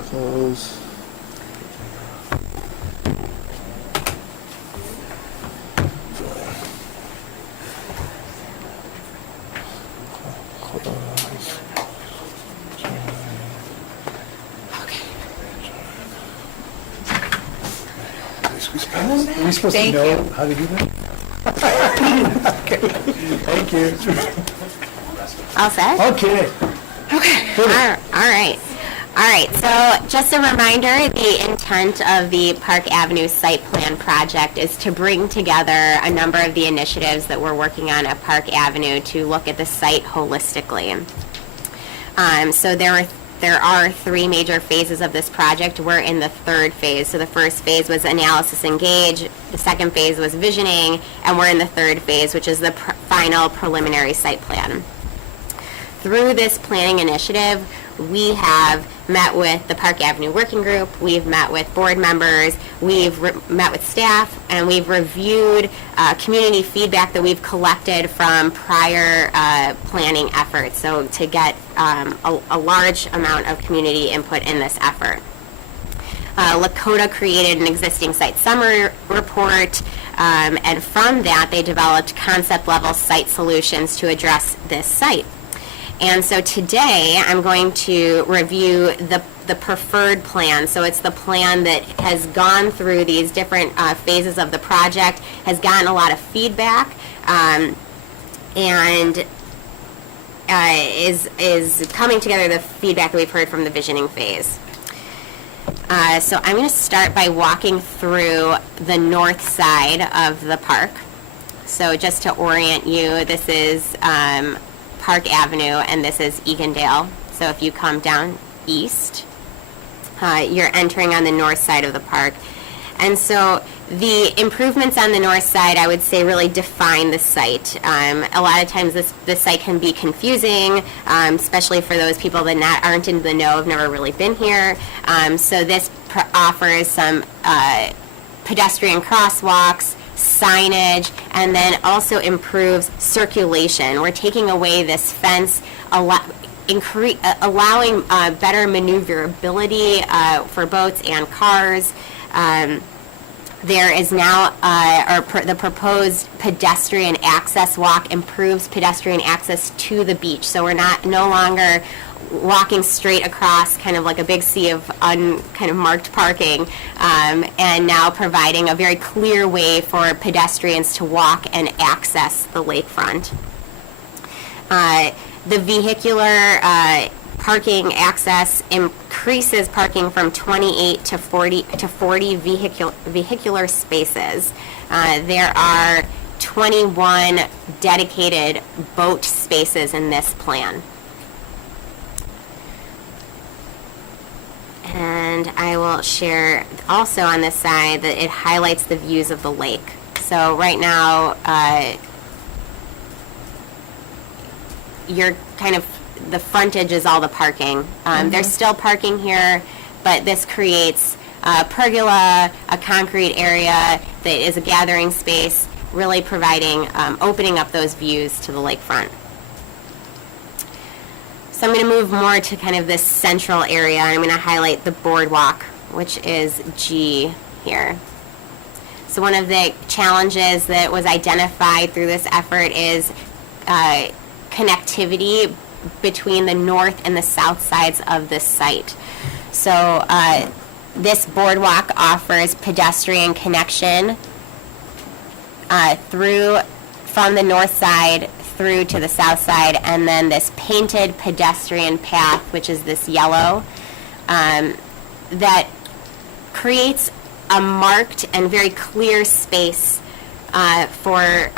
Close. Close. Are we supposed to Thank know you. how to do that? Okay, thank you. All set? Okay. All right, so just a reminder, the intent of the Park Avenue Site Plan Project is to bring together a number of the initiatives that we're working on at Park Avenue to look at the site holistically. So there are three major phases of this project. We're in the third phase. So the first phase was analysis engage, the second phase was visioning, and we're in the third phase, which is the final preliminary site plan. Through this planning initiative, we have met with the Park Avenue Working Group, we've met with board members, we've met with staff, and we've reviewed community feedback that we've collected from prior planning efforts, so to get a large amount of community input in this effort. Lakota created an existing site summary report, and from that they developed concept-level site solutions to address this site. And so today, I'm going to review the preferred plan. So it's the plan that has gone through these different phases of the project, has gotten a lot of feedback, and is coming together the feedback that we've heard from the visioning phase. So I'm going to start by walking through the north side of the park. So just to orient you, this is Park Avenue, and this is Eagondale. So if you come down east, you're entering on the north side of the park. And so the improvements on the north side, I would say, really define the site. A lot of times this site can be confusing, especially for those people that aren't in the know, have never really been here. So this offers some pedestrian crosswalks, signage, and then also improves circulation. We're taking away this fence, allowing better maneuverability for boats and cars. There is now, the proposed pedestrian access walk improves pedestrian access to the beach. So we're no longer walking straight across kind of like a big sea of kind of marked parking, and now providing a very clear way for pedestrians to walk and access the lakefront. The vehicular parking access increases parking from 28 to 40 vehicular spaces. There are 21 dedicated boat spaces in this plan. And I will share also on this side that it highlights the views of the lake. So right now, you're kind of, the frontage is all the parking. There's still parking here, but this creates a pergola, a concrete area that is a gathering space, really providing, opening up those views to the lakefront. So I'm going to move more to kind of this central area. I'm going to highlight the boardwalk, which is G here. So one of the challenges that was identified through this effort is connectivity between the north and the south sides of this site. So this boardwalk offers pedestrian connection from the north side through to the south side, and then this painted pedestrian path, which is this yellow, that creates a marked and very clear space for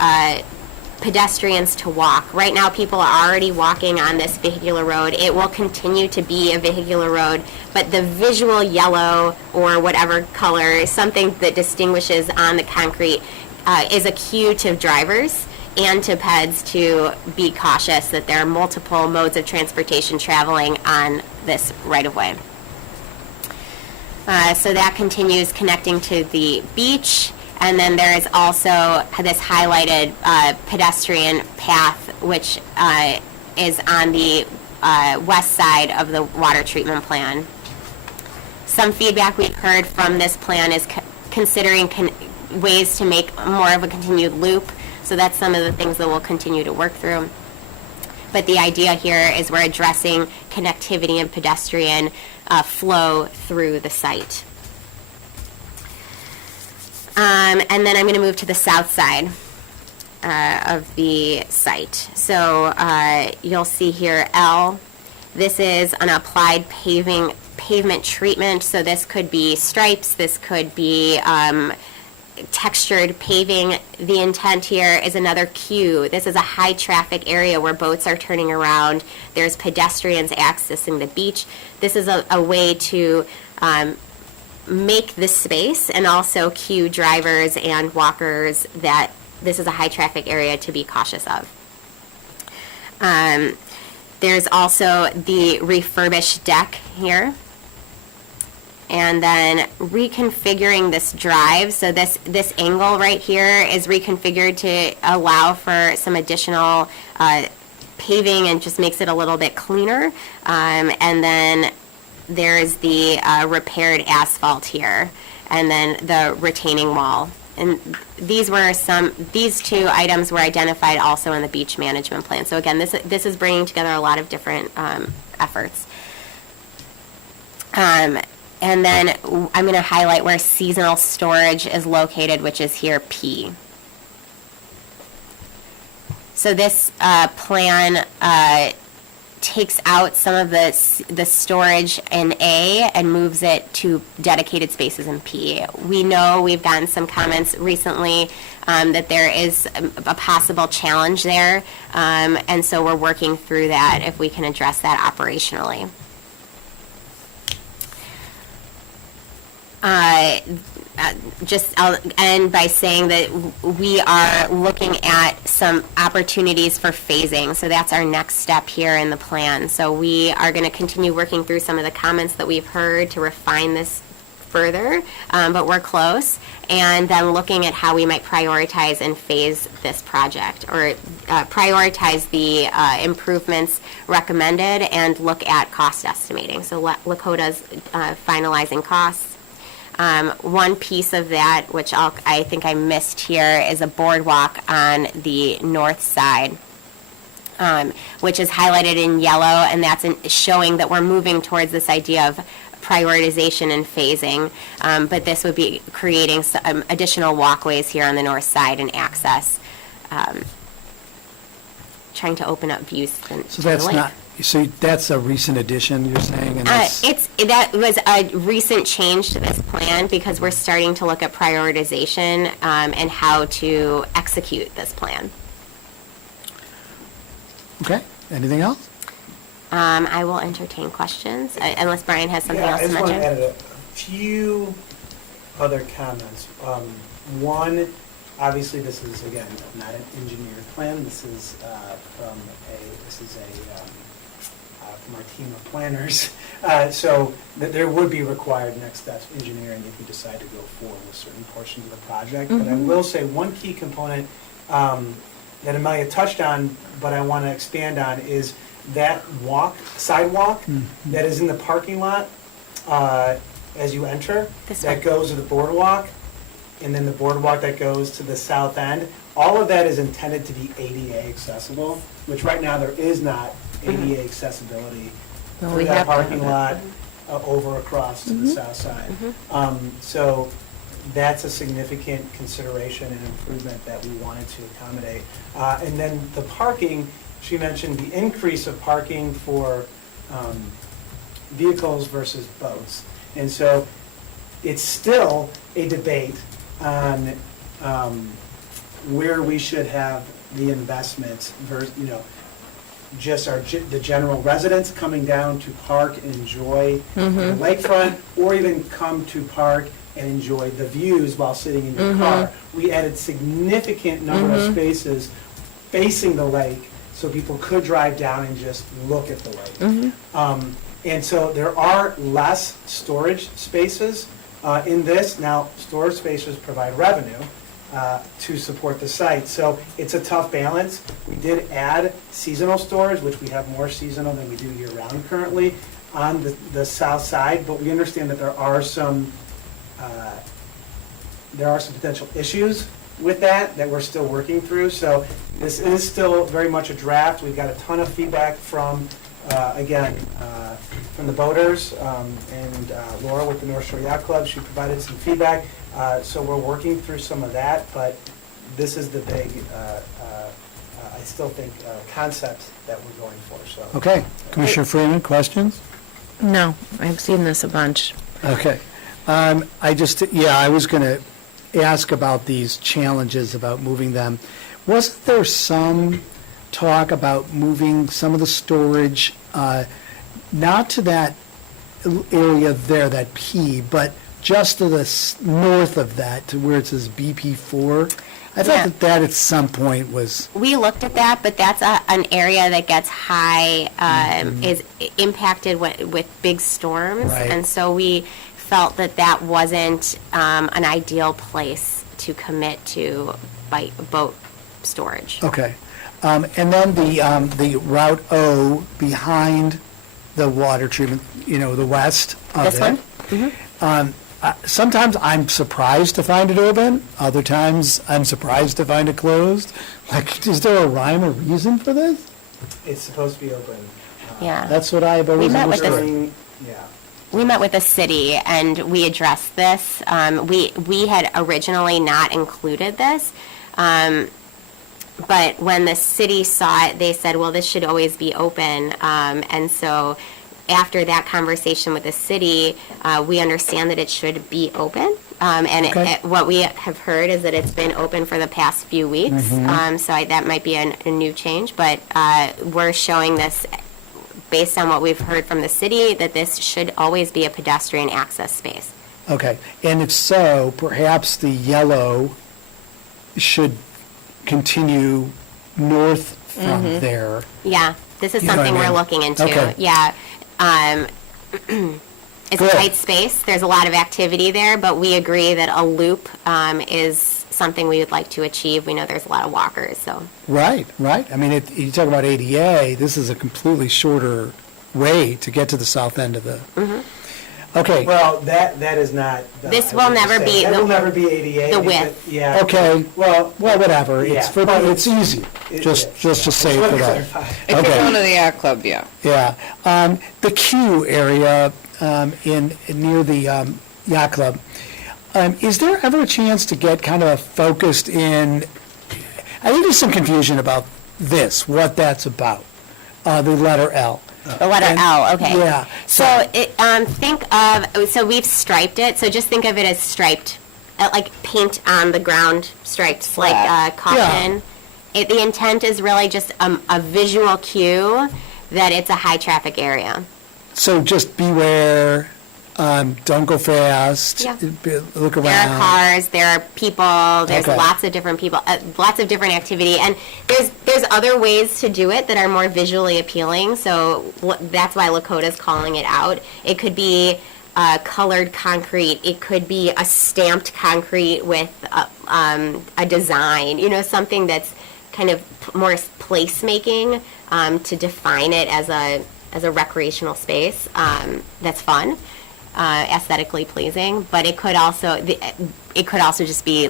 pedestrians to walk. Right now, people are already walking on this vehicular road. It will continue to be a vehicular road, but the visual yellow or whatever color is something that distinguishes on the concrete, is a cue to drivers and to peds to be cautious that there are multiple modes of transportation traveling on this right-of-way. So that continues connecting to the beach, and then there is also this highlighted pedestrian path, which is on the west side of the water treatment plan. Some feedback we've heard from this plan is considering ways to make more of a continued loop. So that's some of the things that we'll continue to work through. But the idea here is we're addressing connectivity and pedestrian flow through the site. And then I'm going to move to the south side of the site. So you'll see here L. This is an applied pavement treatment. So this could be stripes. This could be textured paving. The intent here is another Q. This is a high traffic area where boats are turning around. There's pedestrians accessing the beach. This is a way to make this space and also cue drivers and walkers that this is a high traffic area to be cautious of. There's also the refurbished deck here. And then reconfiguring this drive. So this angle right here is reconfigured to allow for some additional paving and just makes it a little bit cleaner. And then there's the repaired asphalt here, and then the retaining wall. And these two items were identified also in the beach management plan. So again, this is bringing together a lot of different efforts. And then I'm going to highlight where seasonal storage is located, which is here P. So this plan takes out some of the storage in A and moves it to dedicated spaces in P. We know we've gotten some comments recently that there is a possible challenge there, and so we're working through that if we can address that operationally. I'll end by saying that we are looking at some opportunities for phasing. So that's our next step here in the plan. So we are going to continue working through some of the comments that we've heard to refine this further, but we're close. And then looking at how we might prioritize and phase this project, or prioritize the improvements recommended and look at cost estimating. So Lakota's finalizing costs. One piece of that, which I think I missed here, is a boardwalk on the north side, which is highlighted in yellow, and that's showing that we're moving towards this idea of prioritization and phasing. But this would be creating some additional walkways here on the north side and access, trying to open up views to So the that's lake. not, so that's a recent addition, you're saying? And That was a recent change to this plan because we're starting to look at prioritization and how to execute this plan. Okay, anything else? I will entertain questions unless Brian has something else to I just want to mention. add a few other comments. One, obviously, this is, again, not an engineered plan. This is from our team of planners. So there would be required next steps engineering if you decide to go forward with certain portions of the project. But I will say one key component that Amelia touched on, but I want to expand on, is that sidewalk that is in the parking lot as you enter, that goes to the boardwalk, and then the boardwalk that goes to the south end. All of that is intended to be ADA accessible, which right now there is not ADA accessibility Well, for we that have to have parking that. lot over across to the south side. So that's a significant consideration and improvement that we wanted to accommodate. And then the parking, she mentioned the increase of parking for vehicles versus boats. And so it's still a debate on where we should have the investments versus, just the general residents coming down to park and enjoy the lakefront, or even come to park and enjoy the views while sitting in your car. We added significant number of spaces facing the lake so people could drive down and just look at the lake. And so there are less storage spaces in this. Now, storage spaces provide revenue to support the site. So it's a tough balance. We did add seasonal storage, which we have more seasonal than we do year-round currently on the south side, but we understand that there are some potential issues with that we're still working through. So this is still very much a draft. We've got a ton of feedback from, from the boaters, and Laura with the North Shore Yacht Club, she provided some feedback. So we're working through some of that, but this is the big, I still think, concept that we're going for, so. Okay. Commissioner Freeman, questions? No, I've seen this a bunch. Okay. I was going to ask about these challenges about moving them. Wasn't there some talk about moving some of the storage, not to that area there, that P, but just to the north of that, to where it says BP4? I thought that at some point was, We looked at that, but that's an area that gets high, is impacted with big storms. Right. And so we felt that that wasn't an ideal place to commit to boat storage. okay. And then the Route O behind the water treatment, the west of it. This one? Mm-hmm. Sometimes I'm surprised to find it open. Other times I'm surprised to find it closed. Like, is there a rhyme or reason for this? It's supposed to be open. Yeah. That's what I've always met with understood. During, yeah. We met with the city and we addressed this. We had originally not included this. But when the city saw it, they said, well, this should always be open. And so after that conversation with the city, we understand that it should be open. Okay. What we have heard is that it's been open for the past few weeks. So that might be a new change. But we're showing this based on what we've heard from the city, that this should always be a pedestrian access space. Okay, and if so, perhaps the yellow should continue north from there. Yeah, this is You know what I something we're mean? looking into. Okay. Yeah. It's Good. a tight space. There's a lot of activity there, but we agree that a loop is something we would like to achieve. We know there's a lot of walkers, so. Right. I mean, you talk about ADA, this is a completely shorter way to get to the south end of the... Okay, Well, that is not. This I will would just never say, be That the- will never be ADA. the because- width. Yeah. okay, Well, whatever, Yeah. it's easy, It just is, to say Just for wanted to that. clarify. If you're Okay. going to the yacht club, yeah. Yeah. The Q area near the yacht club, is there ever a chance to get kind of focused in, I think there's some confusion about this, what that's about, the letter L. The letter And- L, okay. Yeah. So so we've striped it, so just think of it as striped, like paint on the ground striped, like caution. The intent is really just a visual cue that it's a high-traffic area. So just beware, don't go fast. Yeah. Look around. There are cars, there are people, there's Okay. lots of different people, lots of different activity, and there's other ways to do it that are more visually appealing, so that's why Lakota's calling it out. It could be colored concrete, it could be a stamped concrete with a design, something that's kind of more placemaking to define it as a recreational space that's fun. Aesthetically pleasing, but it could also just be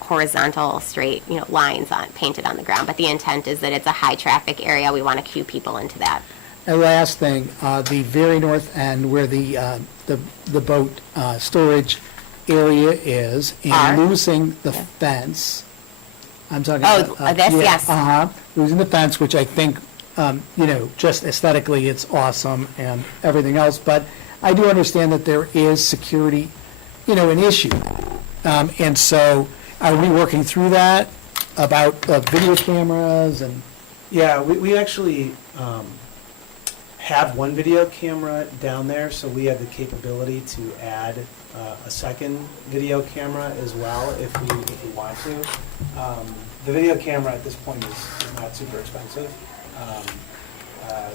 horizontal, straight, lines painted on the ground. But the intent is that it's a high traffic area. We want to cue people into that. And last thing, the very north end where the boat storage area is, and losing the fence. I'm talking about. This, yes. Losing the fence, which I think, just aesthetically, it's awesome and everything else, but I do understand that there is security, an issue. And so, are we working through that about video cameras and? Yeah, we actually have one video camera down there, so we have the capability to add a second video camera as well if we want to. The video camera at this point is not super expensive.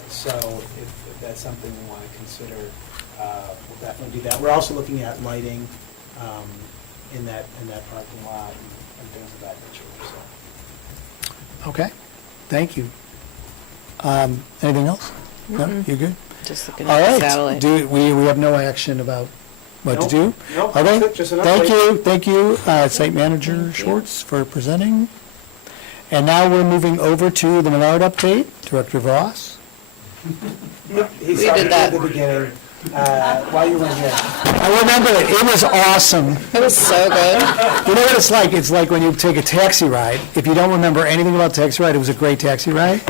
So if that's something we want to consider, we'll definitely do that. We're also looking at lighting in that parking lot and things of that nature, so. Okay, thank you. Anything else? No, you good? Just looking All at the right, satellite. we have no action about what to do? Nope, Okay, that's it, just an thank update. thank you, Site Manager Schwartz for presenting. And now we're moving over to the Menard update, Director Voss. He We started did that. at the beginning, while you weren't here. I remember it. It was awesome. It was so good. You know what it's like? It's like when you take a taxi ride. If you don't remember anything about taxi ride, it was a great taxi ride.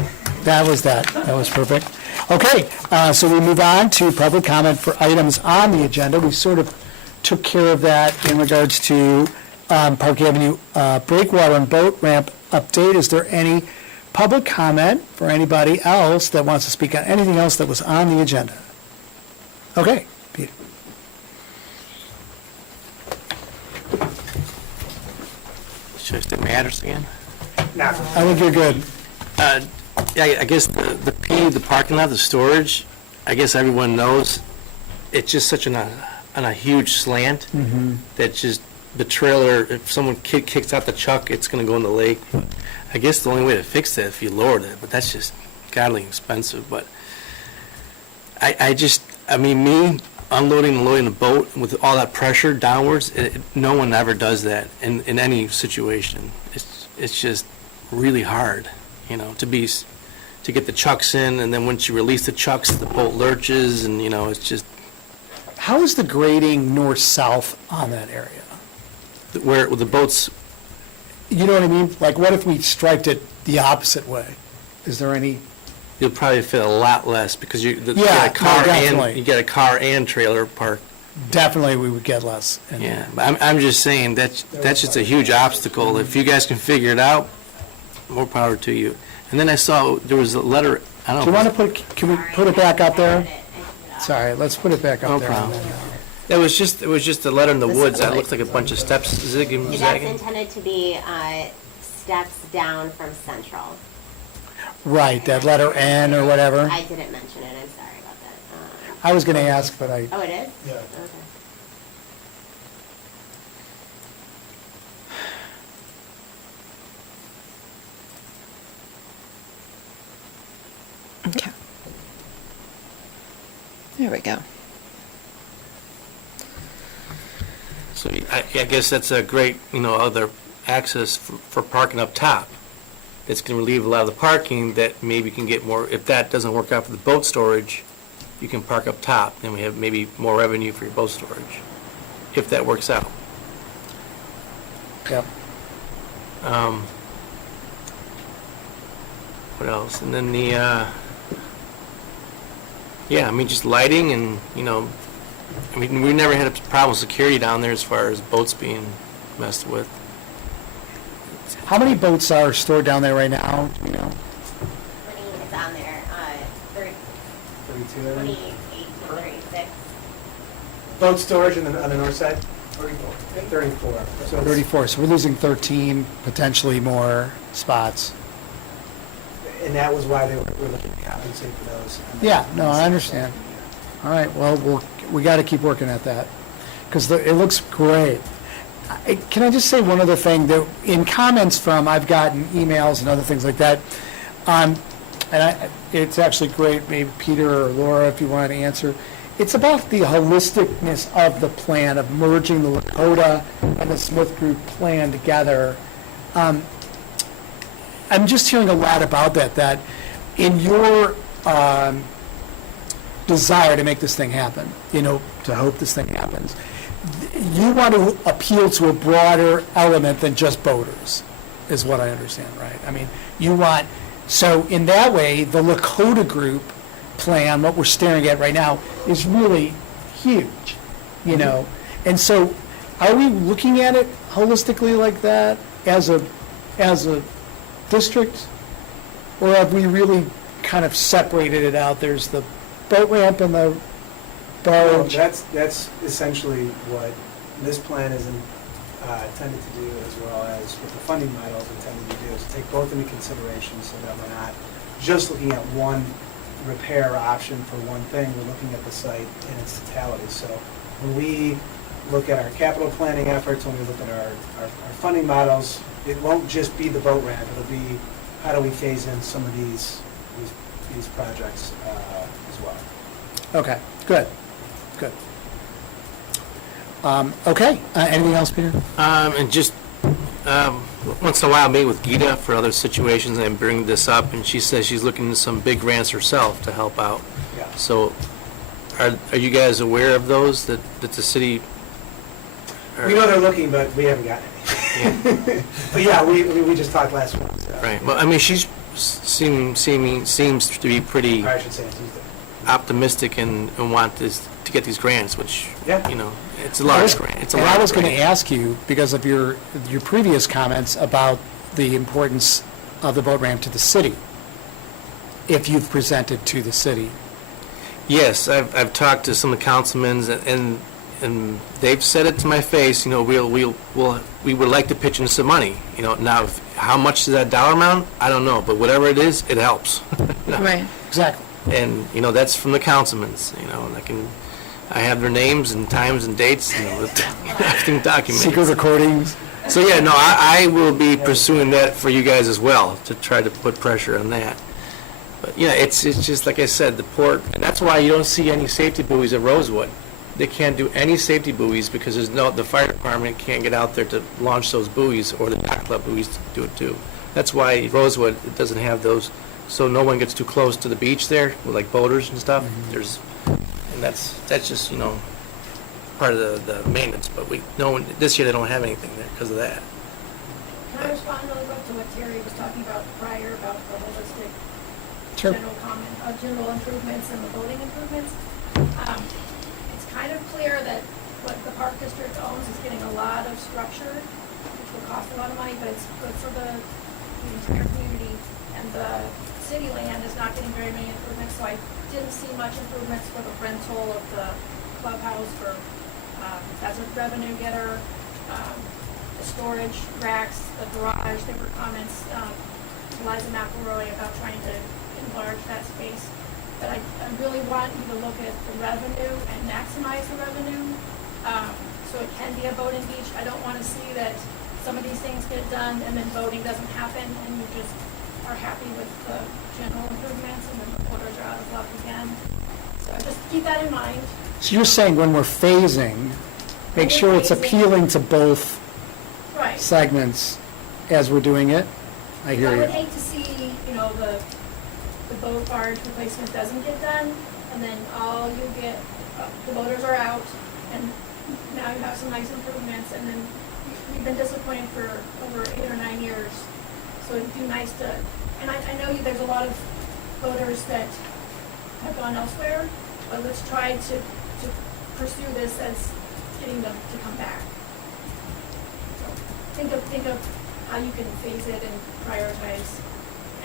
That was that. That was perfect. Okay, so we move on to public comment for items on the agenda. We sort of took care of that in regards to Park Avenue breakwater and boat ramp update. Is there any public comment for anybody else that wants to speak on anything else that was on the agenda? Okay, Peter. Should I stick my address again? Now, I think you're good. Yeah, I guess the parking lot, the storage, I guess everyone knows, it's just such on a huge slant that just the trailer, if someone kicks out the truck, it's gonna go in the lake. I guess the only way to fix that if you lowered it, but that's just godly expensive, but I mean, me unloading and loading a boat with all that pressure downwards, no one ever does that in any situation. It's just really hard, you know, to get the chucks in, and then once you release the chucks, the boat lurches, and, you know, it's just, How is the grading north-south on that area? where the boats, You know what I mean? Like, what if we striped it the opposite way? Is there any, you'll probably fit a lot less, because you Yeah, got a car no, definitely. and, you got a car and trailer park. definitely we would get less. And- Yeah, but I'm just saying, that's just a huge obstacle. If you guys can figure it out, more power to you. And then I saw there was a letter, I Do don't you know. want to put, can we put it back up there? I found it. I took it off. Sorry, let's put it back No up there. problem. It was just a letter in the woods that looked like a bunch of steps, zigging, That's zagging. intended to be steps down from Central. Right, that letter N or whatever. I didn't mention it, I'm sorry about that. I was going to ask, but I, Oh, it is? Yeah. Okay. Okay. There we go. So I guess that's a great, you know, other access for parking up top. It's going to relieve a lot of the parking that maybe can get more, if that doesn't work out for the boat storage, you can park up top, and we have maybe more revenue for your boat storage, if that works out. yep. What else? And then yeah, I mean, just lighting and, you know, I mean, we never had a problem with security down there as far as boats being messed with. How many boats are stored down there right now? Do you know? 20 is on there, 32 there. 28 to 36. Boat storage on the north side? 34. So it's- 34, so we're losing 13, potentially more spots. And that was why we're looking to compensate for those. Yeah, no, I understand. All right, well, we got to keep working at that, because it looks great. Can I just say one other thing? That in comments from, I've gotten emails and other things like that, it's actually great, maybe Peter or Laura, if you want to answer. It's about the holisticness of the plan, of merging the Lakota and the Smith Group plan together. I'm just hearing a lot about that in your desire to make this thing happen, you know, to hope this thing happens, you want to appeal to a broader element than just boaters, is what I understand, right? I mean, you want, so in that way, the Lakota Group plan, what we're staring at right now, is really huge, you know? And so, are we looking at it holistically like that as a district? Or have we really kind of separated it out? There's the boat ramp and the Well, barge. that's essentially what this plan is intended to do, as well as what the funding model is intended to do, is take both into consideration so that we're not just looking at one repair option for one thing, we're looking at the site in its totality. So when we look at our capital planning efforts, when we look at our funding models, it won't just be the boat ramp, it'll be how do we phase in some of these projects as well. Okay, good. Okay, anything else, Peter? And just once in a while, I meet with Gita for other situations and bring this up, and she says she's looking into some big grants herself to help out. Yeah. So, are you guys aware of those that the city? We know they're looking, but we haven't gotten any. But yeah, we just talked last week, so. Right. Well, I mean, she's seems to be pretty Or I should say on Tuesday. optimistic and want this to get these grants, which Yeah. you know, it's a large grant. It's a And large I was going to grant. ask you, because of your previous comments about the importance of the boat ramp to the city, if you've presented to the city. Yes, I've talked to some of the councilmen, and they've said it to my face. You know, we would like to pitch in some money. You know, now how much is that dollar amount? I don't know, but whatever it is, it helps. Right. Exactly. And you know, that's from the councilmen. You know, and I have their names and times and dates. You know, everything documented. Secret recordings. So yeah, no, I will be pursuing that for you guys as well, to try to put pressure on that. But yeah, it's just like I said, the port, and that's why you don't see any safety buoys at Rosewood. They can't do any safety buoys because the fire department can't get out there to launch those buoys, or the yacht club buoys to do it too. That's why Rosewood, it doesn't have those, so no one gets too close to the beach there, with like boaters and stuff. And that's just, you know, part of the maintenance, but this year they don't have anything there because of that. Can I respond really quick to what Terry was talking about prior about the holistic Sure. general improvements and the boating improvements? It's kind of clear that what the park district owns is getting a lot of structure, which will cost a lot of money, but it's good for the entire community. And the city land is not getting very many improvements, so I didn't see much improvements for the rental of the clubhouse for, as a revenue getter, the storage racks, the garage. There were comments, Liza McElroy about trying to enlarge that space. But I really want you to look at the revenue and maximize the revenue, so it can be a boating beach. I don't want to see that some of these things get done and then boating doesn't happen and you just are happy with the general improvements and then the waters are out of luck again. So just keep that in mind. So you're saying when we're phasing, make sure it's appealing to both Right. segments as we're doing it? I hear I would you. hate to see, the boat barge replacement doesn't get done, and then all you get, the boaters are out, and now you have some nice improvements, and then we've been disappointed for over 8 or 9 years. So it'd be nice to, and I know there's a lot of boaters that have gone elsewhere, but let's try to pursue this as getting them to come back. So think of how you can phase it and prioritize.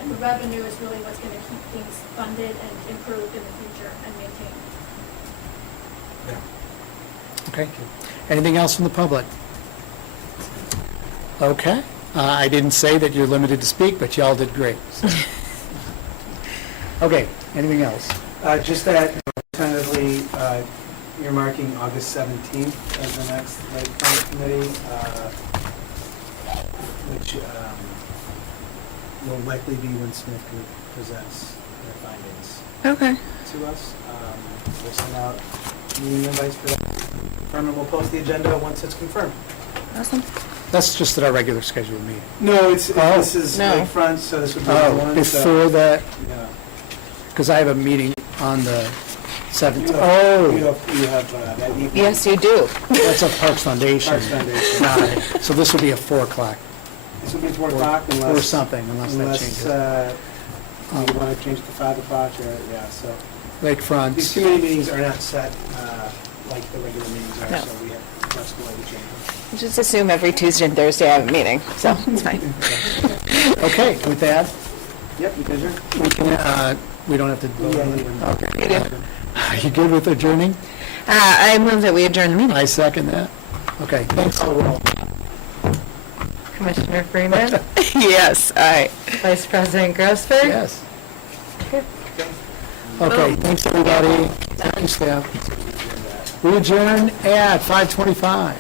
And the revenue is really what's going to keep things funded and improved in the future and maintained. Okay. Anything else from the public? Okay. I didn't say that you're limited to speak, but y'all did great. So. Okay. Anything else? Just that, tentatively, earmarking August 17th as the next Lakefront Committee, which will likely be when Smith Group presents their findings Okay. to us. We'll send out meeting invites for that. Confirm, and we'll post the agenda once it's confirmed. Awesome. That's just at our regular scheduled meeting. No, this is No. Lakefront, so this would be the one. Before that, Yeah. because I have a meeting on the 17th. You Oh, have that evening. Yes, you do. that's a Parks Foundation. Parks Foundation. Got it. So this will be at 4 o'clock This will be 4 o'clock unless. or something, unless that changes. You want to change it to 5 o'clock, or, yeah, so. These Lakefront. committee meetings are not set like the regular meetings are, No. so we have flexibility to change them. Just assume every Tuesday and Thursday I have a meeting, so it's fine. Okay, with that, Yep, you guys are. we can, we don't have to vote on it. Yeah. Okay. Are you good with adjourning? I move that we adjourn the meeting. I second that. Okay, thanks. Commissioner Freeman, Yes, aye. Vice President Grossberg. Yes. Okay, thanks, everybody. Thank you, staff. We adjourn at 5:25.